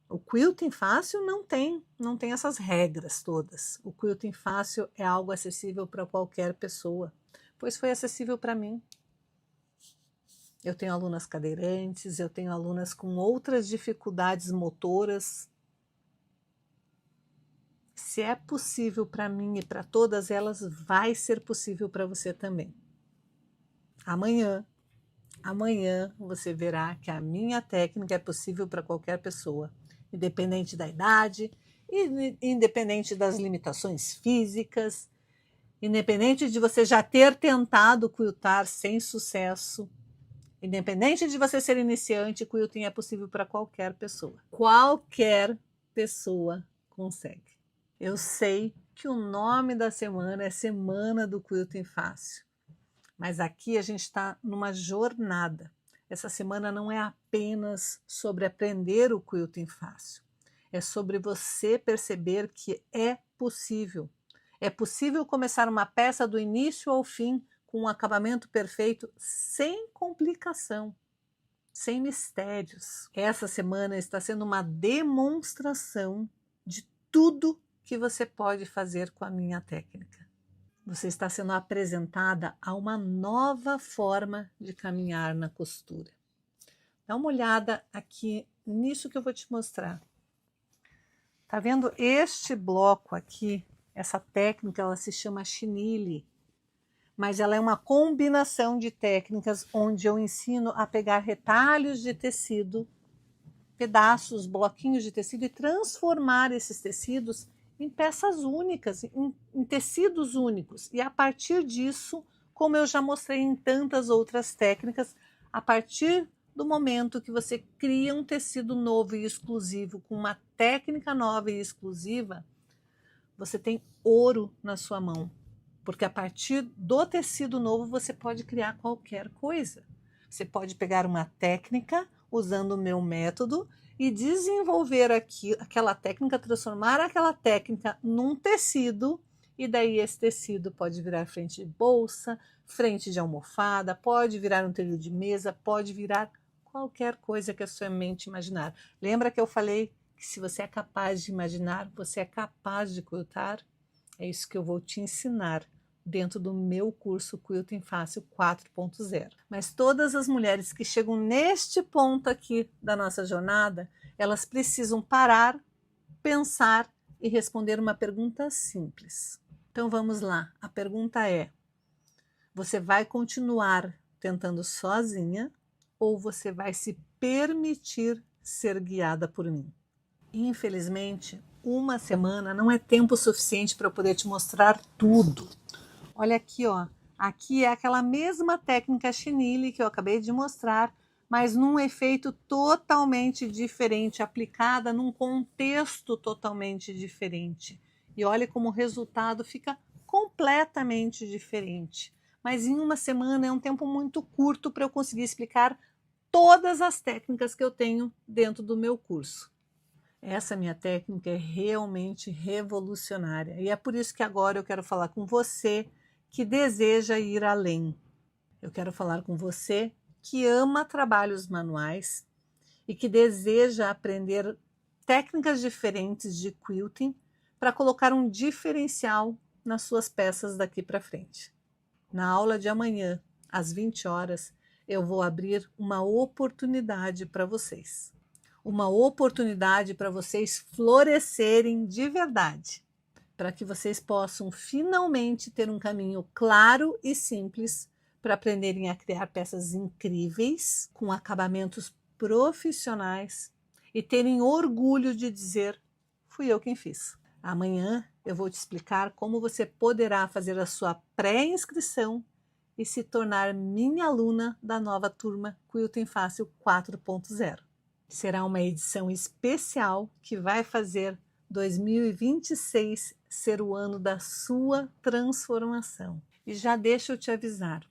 O quilting fácil não tem essas regras todas. O quilting fácil é algo acessível para qualquer pessoa, pois foi acessível para mim. Eu tenho alunas cadeirantes, eu tenho alunas com outras dificuldades motoras. Se é possível para mim e para todas elas, vai ser possível para você também. Amanhã você verá que a minha técnica é possível para qualquer pessoa, independente da idade, independente das limitações físicas, independente de você já ter tentado quiltar sem sucesso, independente de você ser iniciante, quilting é possível para qualquer pessoa. Qualquer pessoa consegue. Eu sei que o nome da semana é Semana do Quilting Fácil, mas aqui a gente está numa jornada. Essa semana não é apenas sobre aprender o quilting fácil, é sobre você perceber que é possível. É possível começar uma peça do início ao fim com um acabamento perfeito, sem complicação, sem mistérios. Essa semana está sendo uma demonstração de tudo que você pode fazer com a minha técnica. Você está sendo apresentada a uma nova forma de caminhar na costura. Dá uma olhada aqui nisso que eu vou te mostrar. Tá vendo este bloco aqui? Essa técnica, ela se chama chenille, mas ela é uma combinação de técnicas onde eu ensino a pegar retalhos de tecido, pedaços, bloquinhos de tecido e transformar esses tecidos em peças únicas, em tecidos únicos. E a partir disso, como eu já mostrei em tantas outras técnicas, a partir do momento que você cria um tecido novo e exclusivo, com uma técnica nova e exclusiva, você tem ouro na sua mão. Porque a partir do tecido novo, você pode criar qualquer coisa. Você pode pegar uma técnica, usando o meu método, e desenvolver aquela técnica, transformar aquela técnica num tecido, e daí esse tecido pode virar frente de bolsa, frente de almofada, pode virar um trilho de mesa, pode virar qualquer coisa que a sua mente imaginar. Lembra que eu falei que se você é capaz de imaginar, você é capaz de quiltar? É isso que eu vou te ensinar dentro do meu curso Quilting Fácil 4.0. Mas todas as mulheres que chegam neste ponto aqui da nossa jornada, elas precisam parar, pensar e responder uma pergunta simples. Então vamos lá, a pergunta é: você vai continuar tentando sozinha ou você vai se permitir ser guiada por mim. Infelizmente, uma semana não é tempo suficiente para eu poder te mostrar tudo. Olha aqui, ó. Aqui é aquela mesma técnica chenille que eu acabei de mostrar, mas num efeito totalmente diferente, aplicada num contexto totalmente diferente. E olha como o resultado fica completamente diferente. Mas em uma semana é um tempo muito curto para eu conseguir explicar todas as técnicas que eu tenho dentro do meu curso. Essa minha técnica é realmente revolucionária e é por isso que agora eu quero falar com você que deseja ir além. Eu quero falar com você que ama trabalhos manuais e que deseja aprender técnicas diferentes de quilting para colocar um diferencial nas suas peças daqui para frente. Na aula de amanhã, às 20 horas, eu vou abrir uma oportunidade para vocês. Uma oportunidade para vocês florescerem de verdade, para que vocês possam finalmente ter um caminho claro e simples para aprenderem a criar peças incríveis, com acabamentos profissionais e terem orgulho de dizer: fui eu quem fiz. Amanhã eu vou te explicar como você poderá fazer a sua pré-inscrição e se tornar minha aluna da nova turma Quilting Fácil 4.0. Será uma edição especial que vai fazer 2026 ser o ano da sua transformação. E já deixa eu te avisar,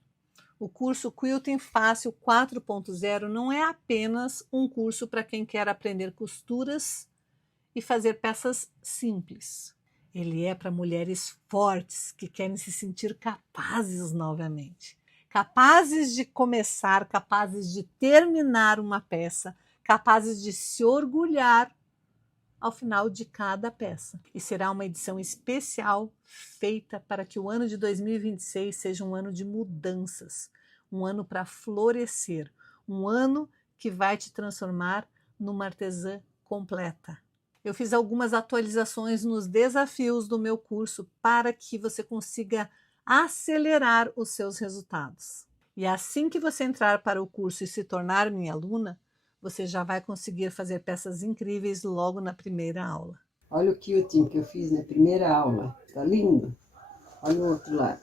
o curso Quilting Fácil 4.0 não é apenas um curso para quem quer aprender costuras e fazer peças simples. Ele é para mulheres fortes que querem se sentir capazes novamente. Capazes de começar, capazes de terminar uma peça, capazes de se orgulhar ao final de cada peça. E será uma edição especial feita para que o ano de 2026 seja um ano de mudanças, um ano para florescer, um ano que vai te transformar numa artesã completa. Eu fiz algumas atualizações nos desafios do meu curso para que você consiga acelerar os seus resultados. E assim que você entrar para o curso e se tornar minha aluna, você já vai conseguir fazer peças incríveis logo na primeira aula. Olha o quilting que eu fiz na primeira aula. Tá lindo? Olha o outro lado.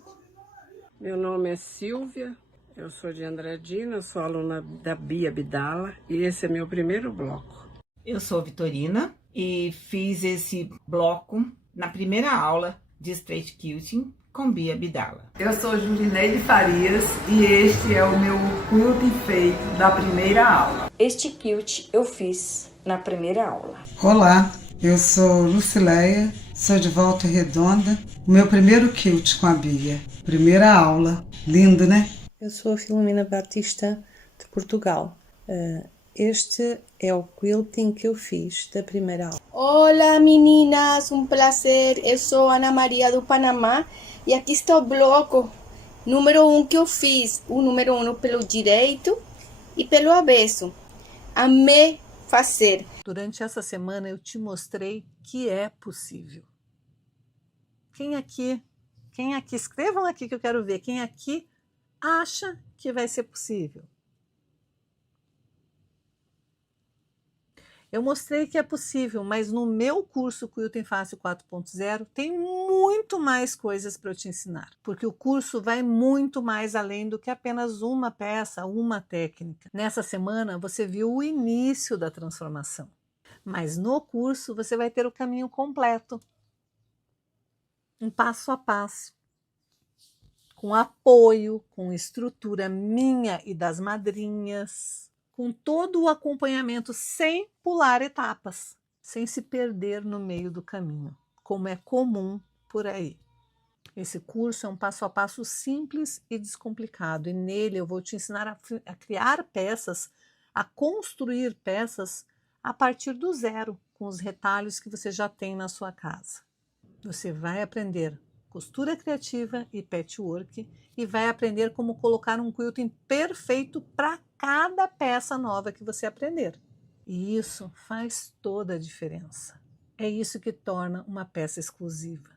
Meu nome é Silvia, eu sou de Andradina, sou aluna da Bia Bidala e esse é meu primeiro bloco. Eu sou Vitorina e fiz esse bloco na primeira aula de Straight Quilting com Bia Bidala. Eu sou Julineide Farias e este é o meu quilting feito da primeira aula. Este quilt eu fiz na primeira aula. Olá, eu sou Lucileia, sou de Volta Redonda. O meu primeiro quilt com a Bia. Primeira aula. Lindo, né? Eu sou a Filomena Batista, de Portugal. Este é o quilting que eu fiz da primeira aula. Olá meninas, um prazer. Eu sou Ana Maria do Panamá e aqui está o bloco número 1 que eu fiz. O número 1 pelo direito e pelo avesso. Amei fazer. Durante essa semana eu te mostrei que é possível. Quem aqui, escrevam aqui que eu quero ver, quem aqui acha que vai ser possível? Eu mostrei que é possível, mas no meu curso Quilting Fácil 4.0 tem muito mais coisas para eu te ensinar, porque o curso vai muito mais além do que apenas uma peça, uma técnica. Nessa semana você viu o início da transformação, mas no curso você vai ter o caminho completo, um passo a passo, com apoio, com estrutura minha e das madrinhas, com todo o acompanhamento sem pular etapas, sem se perder no meio do caminho, como é comum por aí. Esse curso é um passo a passo simples e descomplicado, e nele eu vou te ensinar a criar peças, a construir peças a partir do zero, com os retalhos que você já tem na sua casa. Você vai aprender costura criativa e patchwork e vai aprender como colocar um quilting perfeito para cada peça nova que você aprender. E isso faz toda a diferença. É isso que torna uma peça exclusiva.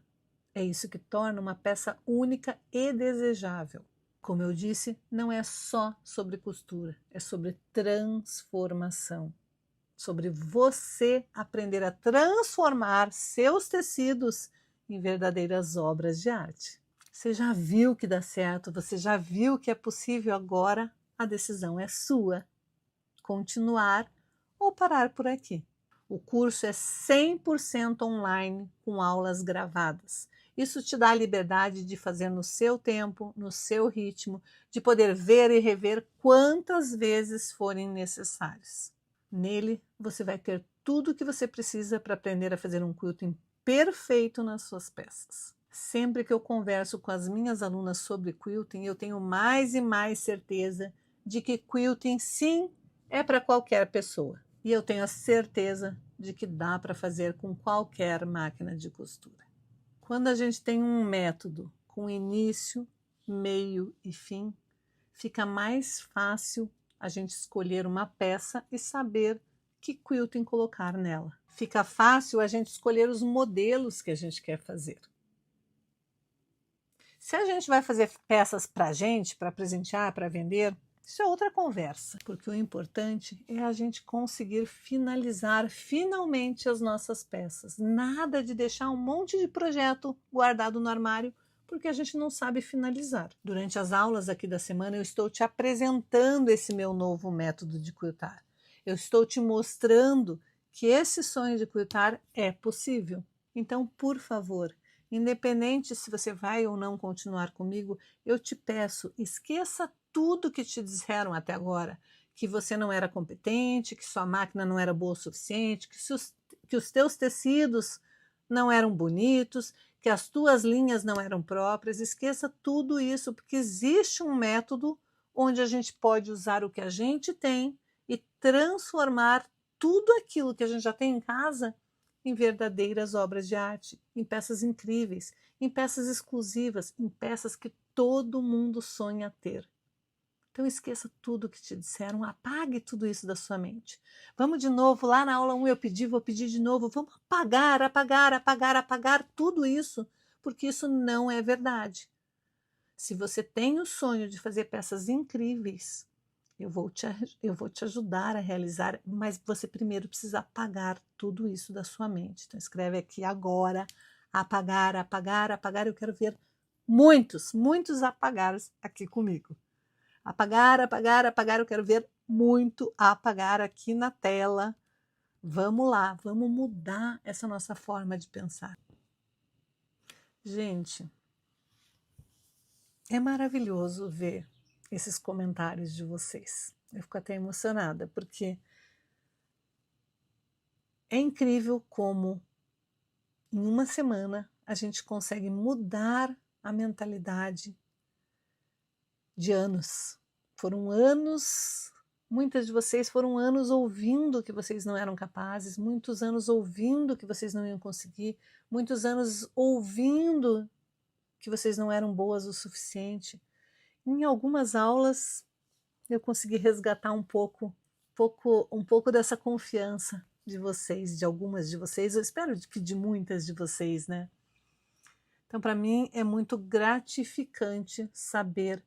É isso que torna uma peça única e desejável. Como eu disse, não é só sobre costura, é sobre transformação. sobre você aprender a transformar seus tecidos em verdadeiras obras de arte. Você já viu que dá certo, você já viu que é possível, agora a decisão é sua. Continuar ou parar por aqui. O curso é 100% online, com aulas gravadas. Isso te dá a liberdade de fazer no seu tempo, no seu ritmo, de poder ver e rever quantas vezes forem necessários. Nele, você vai ter tudo o que você precisa para aprender a fazer um quilting perfeito nas suas peças. Sempre que eu converso com as minhas alunas sobre quilting, eu tenho mais e mais certeza de que quilting, sim, é para qualquer pessoa. E eu tenho a certeza de que dá para fazer com qualquer máquina de costura. Quando a gente tem um método com início, meio e fim, fica mais fácil a gente escolher uma peça e saber que quilting colocar nela. Fica fácil a gente escolher os modelos que a gente quer fazer. Se a gente vai fazer peças para a gente, para presentear, para vender, isso é outra conversa, porque o importante é a gente conseguir finalizar finalmente as nossas peças. Nada de deixar um monte de projeto guardado no armário, porque a gente não sabe finalizar. Durante as aulas aqui da semana, eu estou te apresentando esse meu novo método de quiltar. Eu estou te mostrando que esse sonho de quiltar é possível. Então, por favor, independente se você vai ou não continuar comigo, eu te peço, esqueça tudo que te disseram até agora, que você não era competente, que sua máquina não era boa o suficiente, que os teus tecidos não eram bonitos, que as tuas linhas não eram próprias. Esqueça tudo isso, porque existe um método onde a gente pode usar o que a gente tem e transformar tudo aquilo que a gente já tem em casa em verdadeiras obras de arte, em peças incríveis, em peças exclusivas, em peças que todo mundo sonha ter. Então esqueça tudo que te disseram, apague tudo isso da sua mente. Vamos de novo, lá na aula 1 eu pedi, vou pedir de novo, vamos apagar tudo isso, porque isso não é verdade. Se você tem o sonho de fazer peças incríveis, eu vou te ajudar a realizar, mas você primeiro precisa apagar tudo isso da sua mente. Então escreve aqui agora, apagar, eu quero ver muitos apagares aqui comigo. Apagar, eu quero ver muito apagar aqui na tela. Vamos lá, vamos mudar essa nossa forma de pensar. Gente, é maravilhoso ver esses comentários de vocês. Eu fico até emocionada, porque é incrível como em uma semana a gente consegue mudar a mentalidade de anos. Foram anos, muitas de vocês foram anos ouvindo que vocês não eram capazes, muitos anos ouvindo que vocês não iam conseguir, muitos anos ouvindo que vocês não eram boas o suficiente. Em algumas aulas eu consegui resgatar um pouco dessa confiança de vocês, de algumas de vocês, eu espero que de muitas de vocês, né? Então, para mim é muito gratificante saber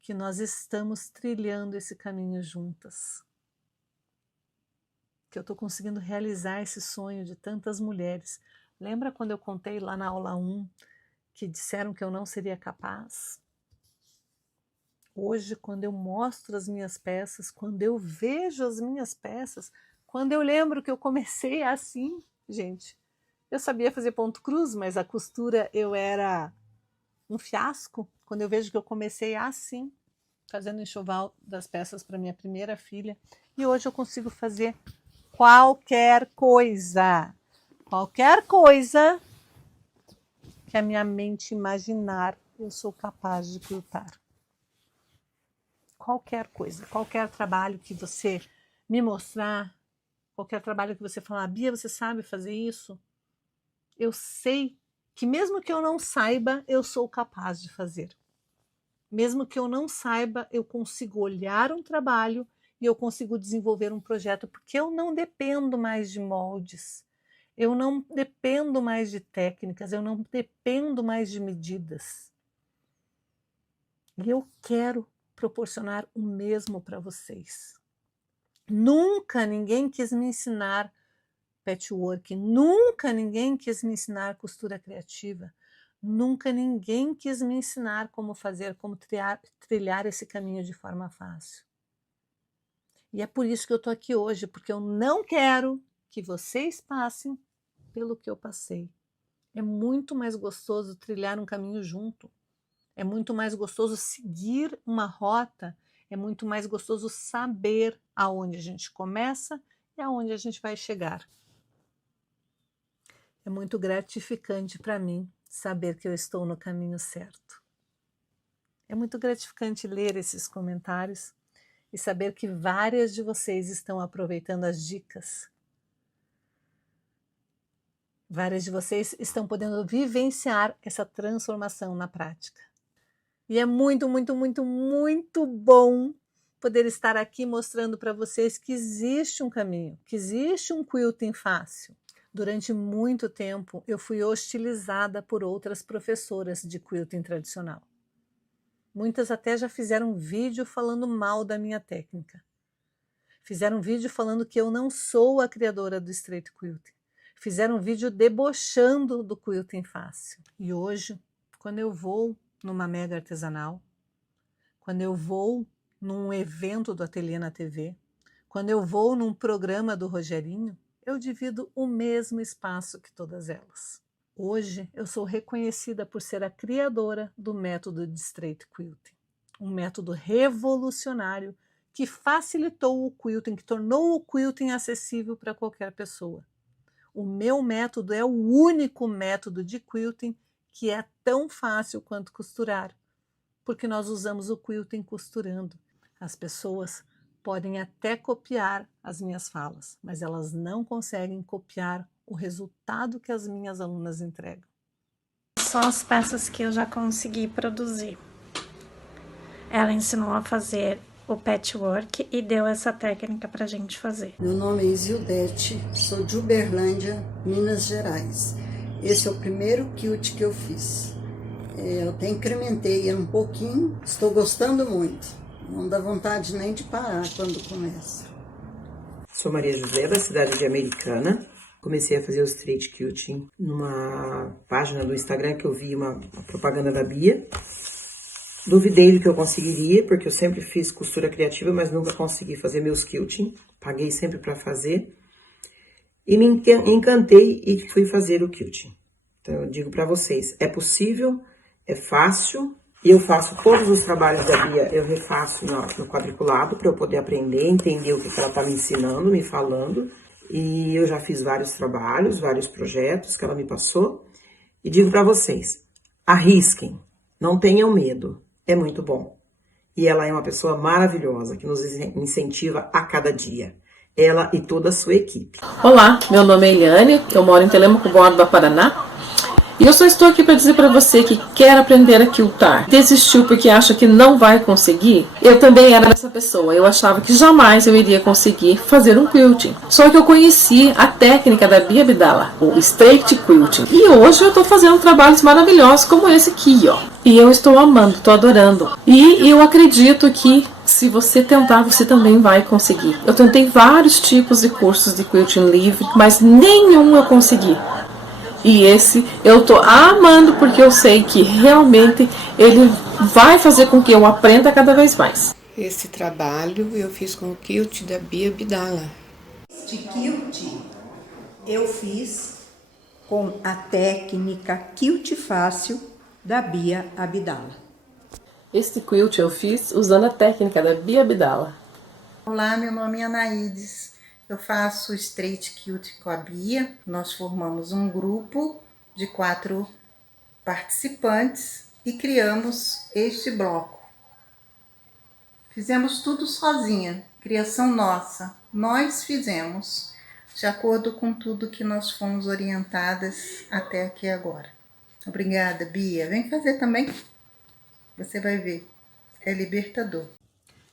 que nós estamos trilhando esse caminho juntas. Que eu estou conseguindo realizar esse sonho de tantas mulheres. Lembra quando eu contei lá na aula 1 que disseram que eu não seria capaz? Hoje, quando eu mostro as minhas peças, quando eu vejo as minhas peças, quando eu lembro que eu comecei assim, gente, eu sabia fazer ponto cruz, mas a costura eu era um fiasco. Quando eu vejo que eu comecei assim, fazendo enxoval das peças para minha primeira filha, e hoje eu consigo fazer qualquer coisa que a minha mente imaginar, eu sou capaz de quiltar. Qualquer coisa, qualquer trabalho que você me mostrar, qualquer trabalho que você falar, Bia, você sabe fazer isso? Eu sei que mesmo que eu não saiba, eu sou capaz de fazer. Mesmo que eu não saiba, eu consigo olhar um trabalho e eu consigo desenvolver um projeto, porque eu não dependo mais de moldes, eu não dependo mais de técnicas, eu não dependo mais de medidas. E eu quero proporcionar o mesmo para vocês. Nunca ninguém quis me ensinar patchwork, nunca ninguém quis me ensinar costura criativa, nunca ninguém quis me ensinar como fazer, como trilhar esse caminho de forma fácil. E é por isso que eu estou aqui hoje, porque eu não quero que vocês passem pelo que eu passei. É muito mais gostoso trilhar um caminho junto. É muito mais gostoso seguir uma rota. É muito mais gostoso saber aonde a gente começa e aonde a gente vai chegar. É muito gratificante para mim saber que eu estou no caminho certo. É muito gratificante ler esses comentários e saber que várias de vocês estão aproveitando as dicas. Várias de vocês estão podendo vivenciar essa transformação na prática. E é muito, muito, muito, muito bom poder estar aqui mostrando para vocês que existe um caminho, que existe um quilting fácil. Durante muito tempo, eu fui hostilizada por outras professoras de quilting tradicional. Muitas até já fizeram vídeo falando mal da minha técnica. Fizeram vídeo falando que eu não sou a criadora do straight quilting. Fizeram vídeo debochando do quilting fácil. E hoje, quando eu vou numa mega artesanal, quando eu vou num evento do Ateliê na TV, quando eu vou num programa do Rogerinho, eu divido o mesmo espaço que todas elas. Hoje eu sou reconhecida por ser a criadora do método de straight quilting, um método revolucionário que facilitou o quilting, que tornou o quilting acessível para qualquer pessoa. O meu método é o único método de quilting que é tão fácil quanto costurar, porque nós usamos o quilting costurando. As pessoas podem até copiar as minhas falas, mas elas não conseguem copiar o resultado que as minhas alunas entregam. Só as peças que eu já consegui produzir. Ela ensinou a fazer o patchwork e deu essa técnica pra gente fazer. Meu nome é Isildete, sou de Uberlândia, Minas Gerais. Esse é o primeiro quilt que eu fiz. Eu até incrementei um pouquinho, estou gostando muito. Não dá vontade nem de parar quando começa. Sou Maria José, da cidade de Americana. Comecei a fazer o straight quilting numa página do Instagram que eu vi uma propaganda da Bia. Duvidei do que eu conseguiria, porque eu sempre fiz costura criativa, mas nunca consegui fazer meus quilting. Paguei sempre para fazer. E me encantei e fui fazer o quilting. Então eu digo para vocês, é possível, é fácil. E eu faço todos os trabalhos da Bia, eu refaço no quadriculado para eu poder aprender, entender o que ela está me ensinando, me falando. E eu já fiz vários trabalhos, vários projetos que ela me passou. E digo para vocês, arrisquem, não tenham medo, é muito bom. E ela é uma pessoa maravilhosa, que nos incentiva a cada dia. Ela e toda a sua equipe. Olá, meu nome é Eliane, eu moro em Telêmaco, Borba, Paraná. E eu só estou aqui para dizer para você que quer aprender a quiltar, desistiu porque acha que não vai conseguir. Eu também era essa pessoa, eu achava que jamais eu iria conseguir fazer um quilting. Só que eu conheci a técnica da Bia Abdala, o straight quilting. E hoje eu estou fazendo trabalhos maravilhosos como esse aqui, ó. E eu estou amando, estou adorando. E eu acredito que se você tentar, você também vai conseguir. Eu tentei vários tipos de cursos de quilting livre, mas nenhum eu consegui. E esse eu tô amando porque eu sei que realmente ele vai fazer com que eu aprenda cada vez mais. Esse trabalho eu fiz com o quilt da Bia Abdala. Este quilt eu fiz com a técnica Quilt Fácil da Bia Abdala. Este quilt eu fiz usando a técnica da Bia Abdala. Olá, meu nome é Anaídes. Eu faço straight quilt com a Bia. Nós formamos um grupo de 4 participantes e criamos este bloco. Fizemos tudo sozinha, criação nossa. Nós fizemos, de acordo com tudo que nós fomos orientadas até aqui agora. Obrigada, Bia. Vem fazer também. Você vai ver. É libertador.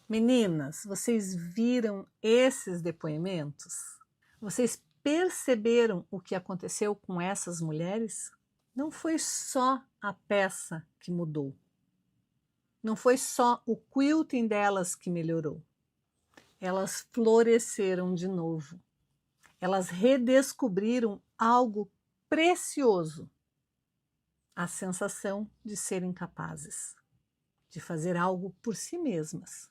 Meninas, vocês viram esses depoimentos? Vocês perceberam o que aconteceu com essas mulheres? Não foi só a peça que mudou. Não foi só o quilting delas que melhorou. elas floresceram de novo. Elas redescobriram algo precioso, a sensação de serem capazes, de fazer algo por si mesmas,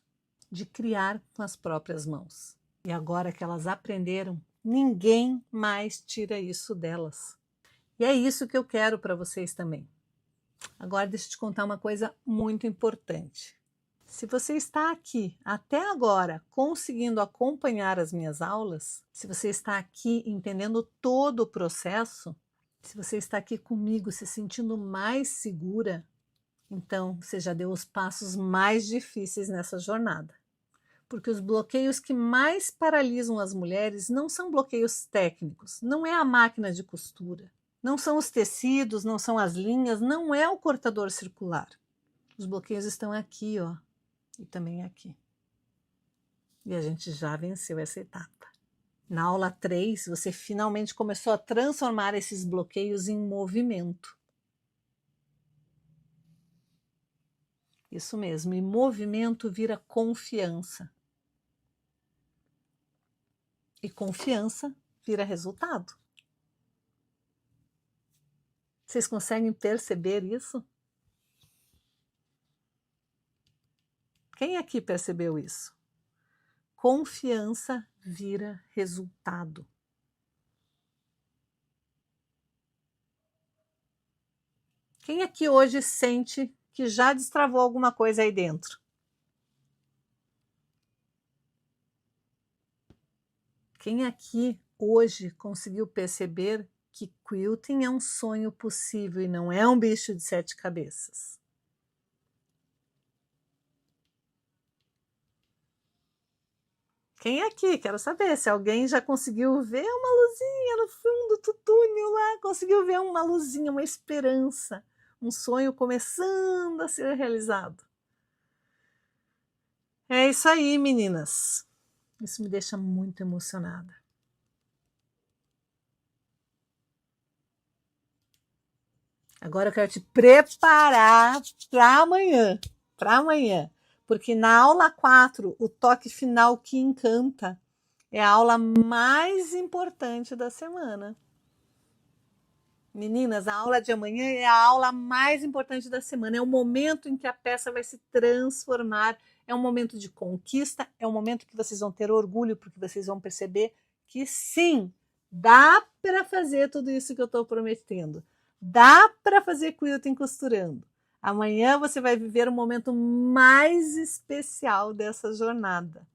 de criar com as próprias mãos. E agora que elas aprenderam, ninguém mais tira isso delas. E é isso que eu quero para vocês também. Agora deixa eu te contar uma coisa muito importante. Se você está aqui até agora conseguindo acompanhar as minhas aulas, se você está aqui entendendo todo o processo, se você está aqui comigo se sentindo mais segura, então você já deu os passos mais difíceis nessa jornada. Porque os bloqueios que mais paralisam as mulheres não são bloqueios técnicos, não é a máquina de costura, não são os tecidos, não são as linhas, não é o cortador circular. Os bloqueios estão aqui, ó, e também aqui. E a gente já venceu essa etapa. Na aula 3, você finalmente começou a transformar esses bloqueios em movimento. Isso mesmo, e movimento vira confiança. E confiança vira resultado. Vocês conseguem perceber isso? Quem aqui percebeu isso? Confiança vira resultado. Quem aqui hoje sente que já destravou alguma coisa aí dentro? Quem aqui hoje conseguiu perceber que quilting é um sonho possível e não é um bicho de 7 cabeças? Quem aqui? Quero saber se alguém já conseguiu ver uma luzinha no fundo do túnel lá, conseguiu ver uma luzinha, uma esperança, um sonho começando a ser realizado. É isso aí, meninas. Isso me deixa muito emocionada. Agora eu quero te preparar para amanhã. Porque na aula 4, o toque final que encanta é a aula mais importante da semana. Meninas, a aula de amanhã é a aula mais importante da semana. É o momento em que a peça vai se transformar. É um momento de conquista, é um momento que vocês vão ter orgulho, porque vocês vão perceber que sim, dá para fazer tudo isso que eu estou prometendo. Dá para fazer quilting costurando. Amanhã você vai viver o momento mais especial dessa jornada.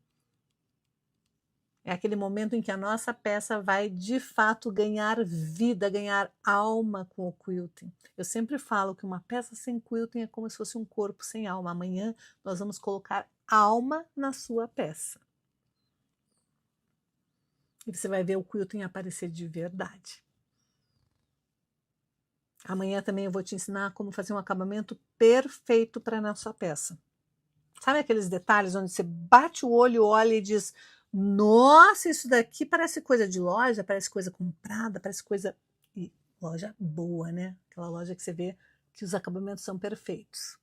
É aquele momento em que a nossa peça vai, de fato, ganhar vida, ganhar alma com o quilting. Eu sempre falo que uma peça sem quilting é como se fosse um corpo sem alma. Amanhã nós vamos colocar alma na sua peça. E você vai ver o quilting aparecer de verdade. Amanhã também eu vou te ensinar como fazer um acabamento perfeito para a nossa peça. Sabe aqueles detalhes onde você bate o olho, olha e diz: nossa, isso daqui parece coisa de loja, parece coisa comprada, parece coisa... E loja boa, né? Aquela loja que você vê que os acabamentos são perfeitos.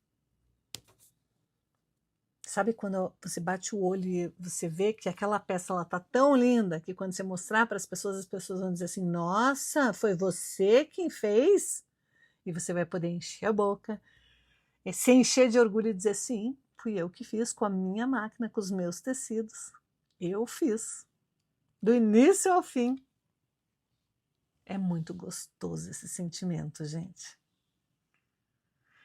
Sabe quando você bate o olho e você vê que aquela peça ela tá tão linda que quando você mostrar para as pessoas vão dizer assim: nossa, foi você quem fez? E você vai poder encher a boca, se encher de orgulho e dizer: sim, fui eu que fiz com a minha máquina, com os meus tecidos. Eu fiz. Do início ao fim. É muito gostoso esse sentimento, gente.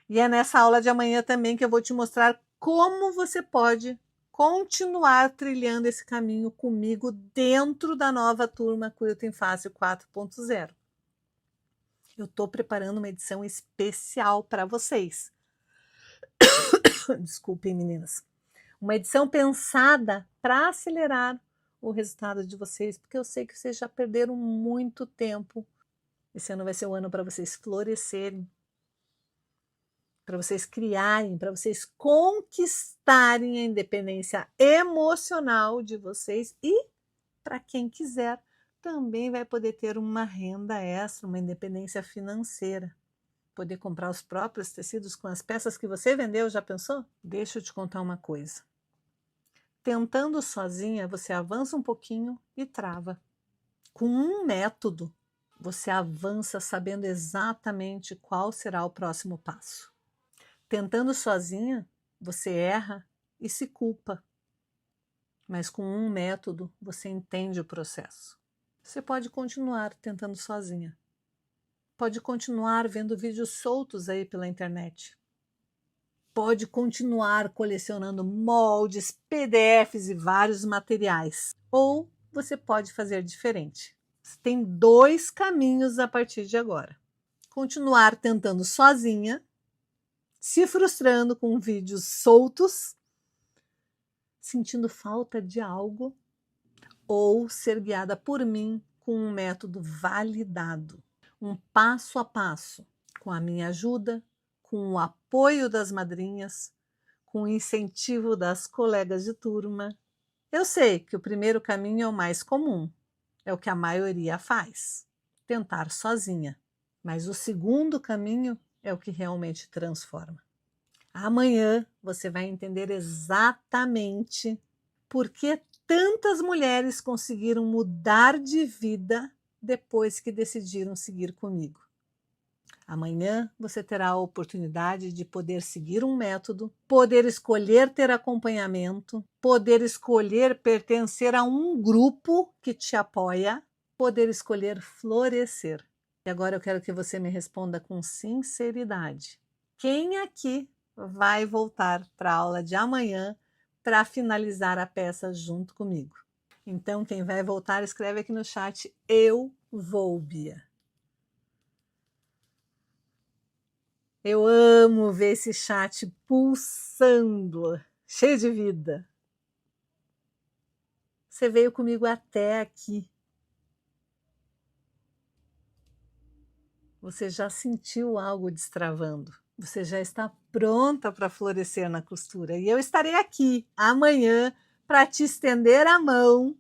E é nessa aula de amanhã também que eu vou te mostrar como você pode continuar trilhando esse caminho comigo dentro da nova turma Quilting Fácil 4.0. Eu estou preparando uma edição especial para vocês. Desculpem, meninas. Uma edição pensada para acelerar o resultado de vocês, porque eu sei que vocês já perderam muito tempo. Esse ano vai ser o ano para vocês florescerem, para vocês criarem, para vocês conquistarem a independência emocional de vocês e, para quem quiser, também vai poder ter uma renda extra, uma independência financeira. Poder comprar os próprios tecidos com as peças que você vendeu, já pensou? Deixa eu te contar uma coisa. Tentando sozinha, você avança um pouquinho e trava. Com um método, você avança sabendo exatamente qual será o próximo passo. Tentando sozinha, você erra e se culpa. Mas com um método, você entende o processo. Você pode continuar tentando sozinha. Pode continuar vendo vídeos soltos aí pela internet. Pode continuar colecionando moldes, PDFs e vários materiais. Ou você pode fazer diferente. Você tem 2 caminhos a partir de agora. Continuar tentando sozinha, se frustrando com vídeos soltos, sentindo falta de algo, ou ser guiada por mim com um método validado, um passo a passo, com a minha ajuda, com o apoio das madrinhas, com o incentivo das colegas de turma. Eu sei que o primeiro caminho é o mais comum, é o que a maioria faz, tentar sozinha. Mas o segundo caminho é o que realmente transforma. Amanhã você vai entender exatamente por que tantas mulheres conseguiram mudar de vida depois que decidiram seguir comigo. Amanhã você terá a oportunidade de poder seguir um método, poder escolher ter acompanhamento, poder escolher pertencer a um grupo que te apoia, poder escolher florescer. E agora eu quero que você me responda com sinceridade. Quem aqui vai voltar para a aula de amanhã para finalizar a peça junto comigo? Então, quem vai voltar, escreve aqui no chat, eu vou, Bia. Eu amo ver esse chat pulsando, cheio de vida. Você veio comigo até aqui. Você já sentiu algo destravando. Você já está pronta para florescer na costura. E eu estarei aqui amanhã para te estender a mão.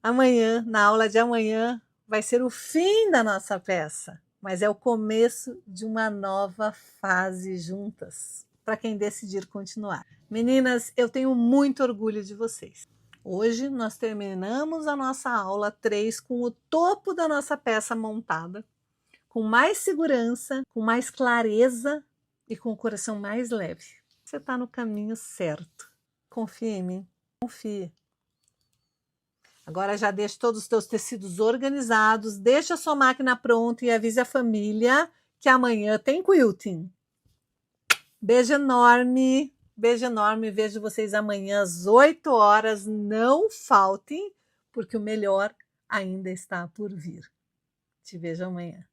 Amanhã, na aula de amanhã, vai ser o fim da nossa peça. Mas é o começo de uma nova fase juntas, para quem decidir continuar. Meninas, eu tenho muito orgulho de vocês. Hoje nós terminamos a nossa aula 3 com o topo da nossa peça montada, com mais segurança, com mais clareza e com o coração mais leve. Você está no caminho certo. Confia em mim, confia. Agora já deixa todos os teus tecidos organizados, deixa a sua máquina pronta e avise a família que amanhã tem quilting. Beijo enorme, vejo vocês amanhã às 8 horas, não faltem, porque o melhor ainda está por vir. Te vejo amanhã.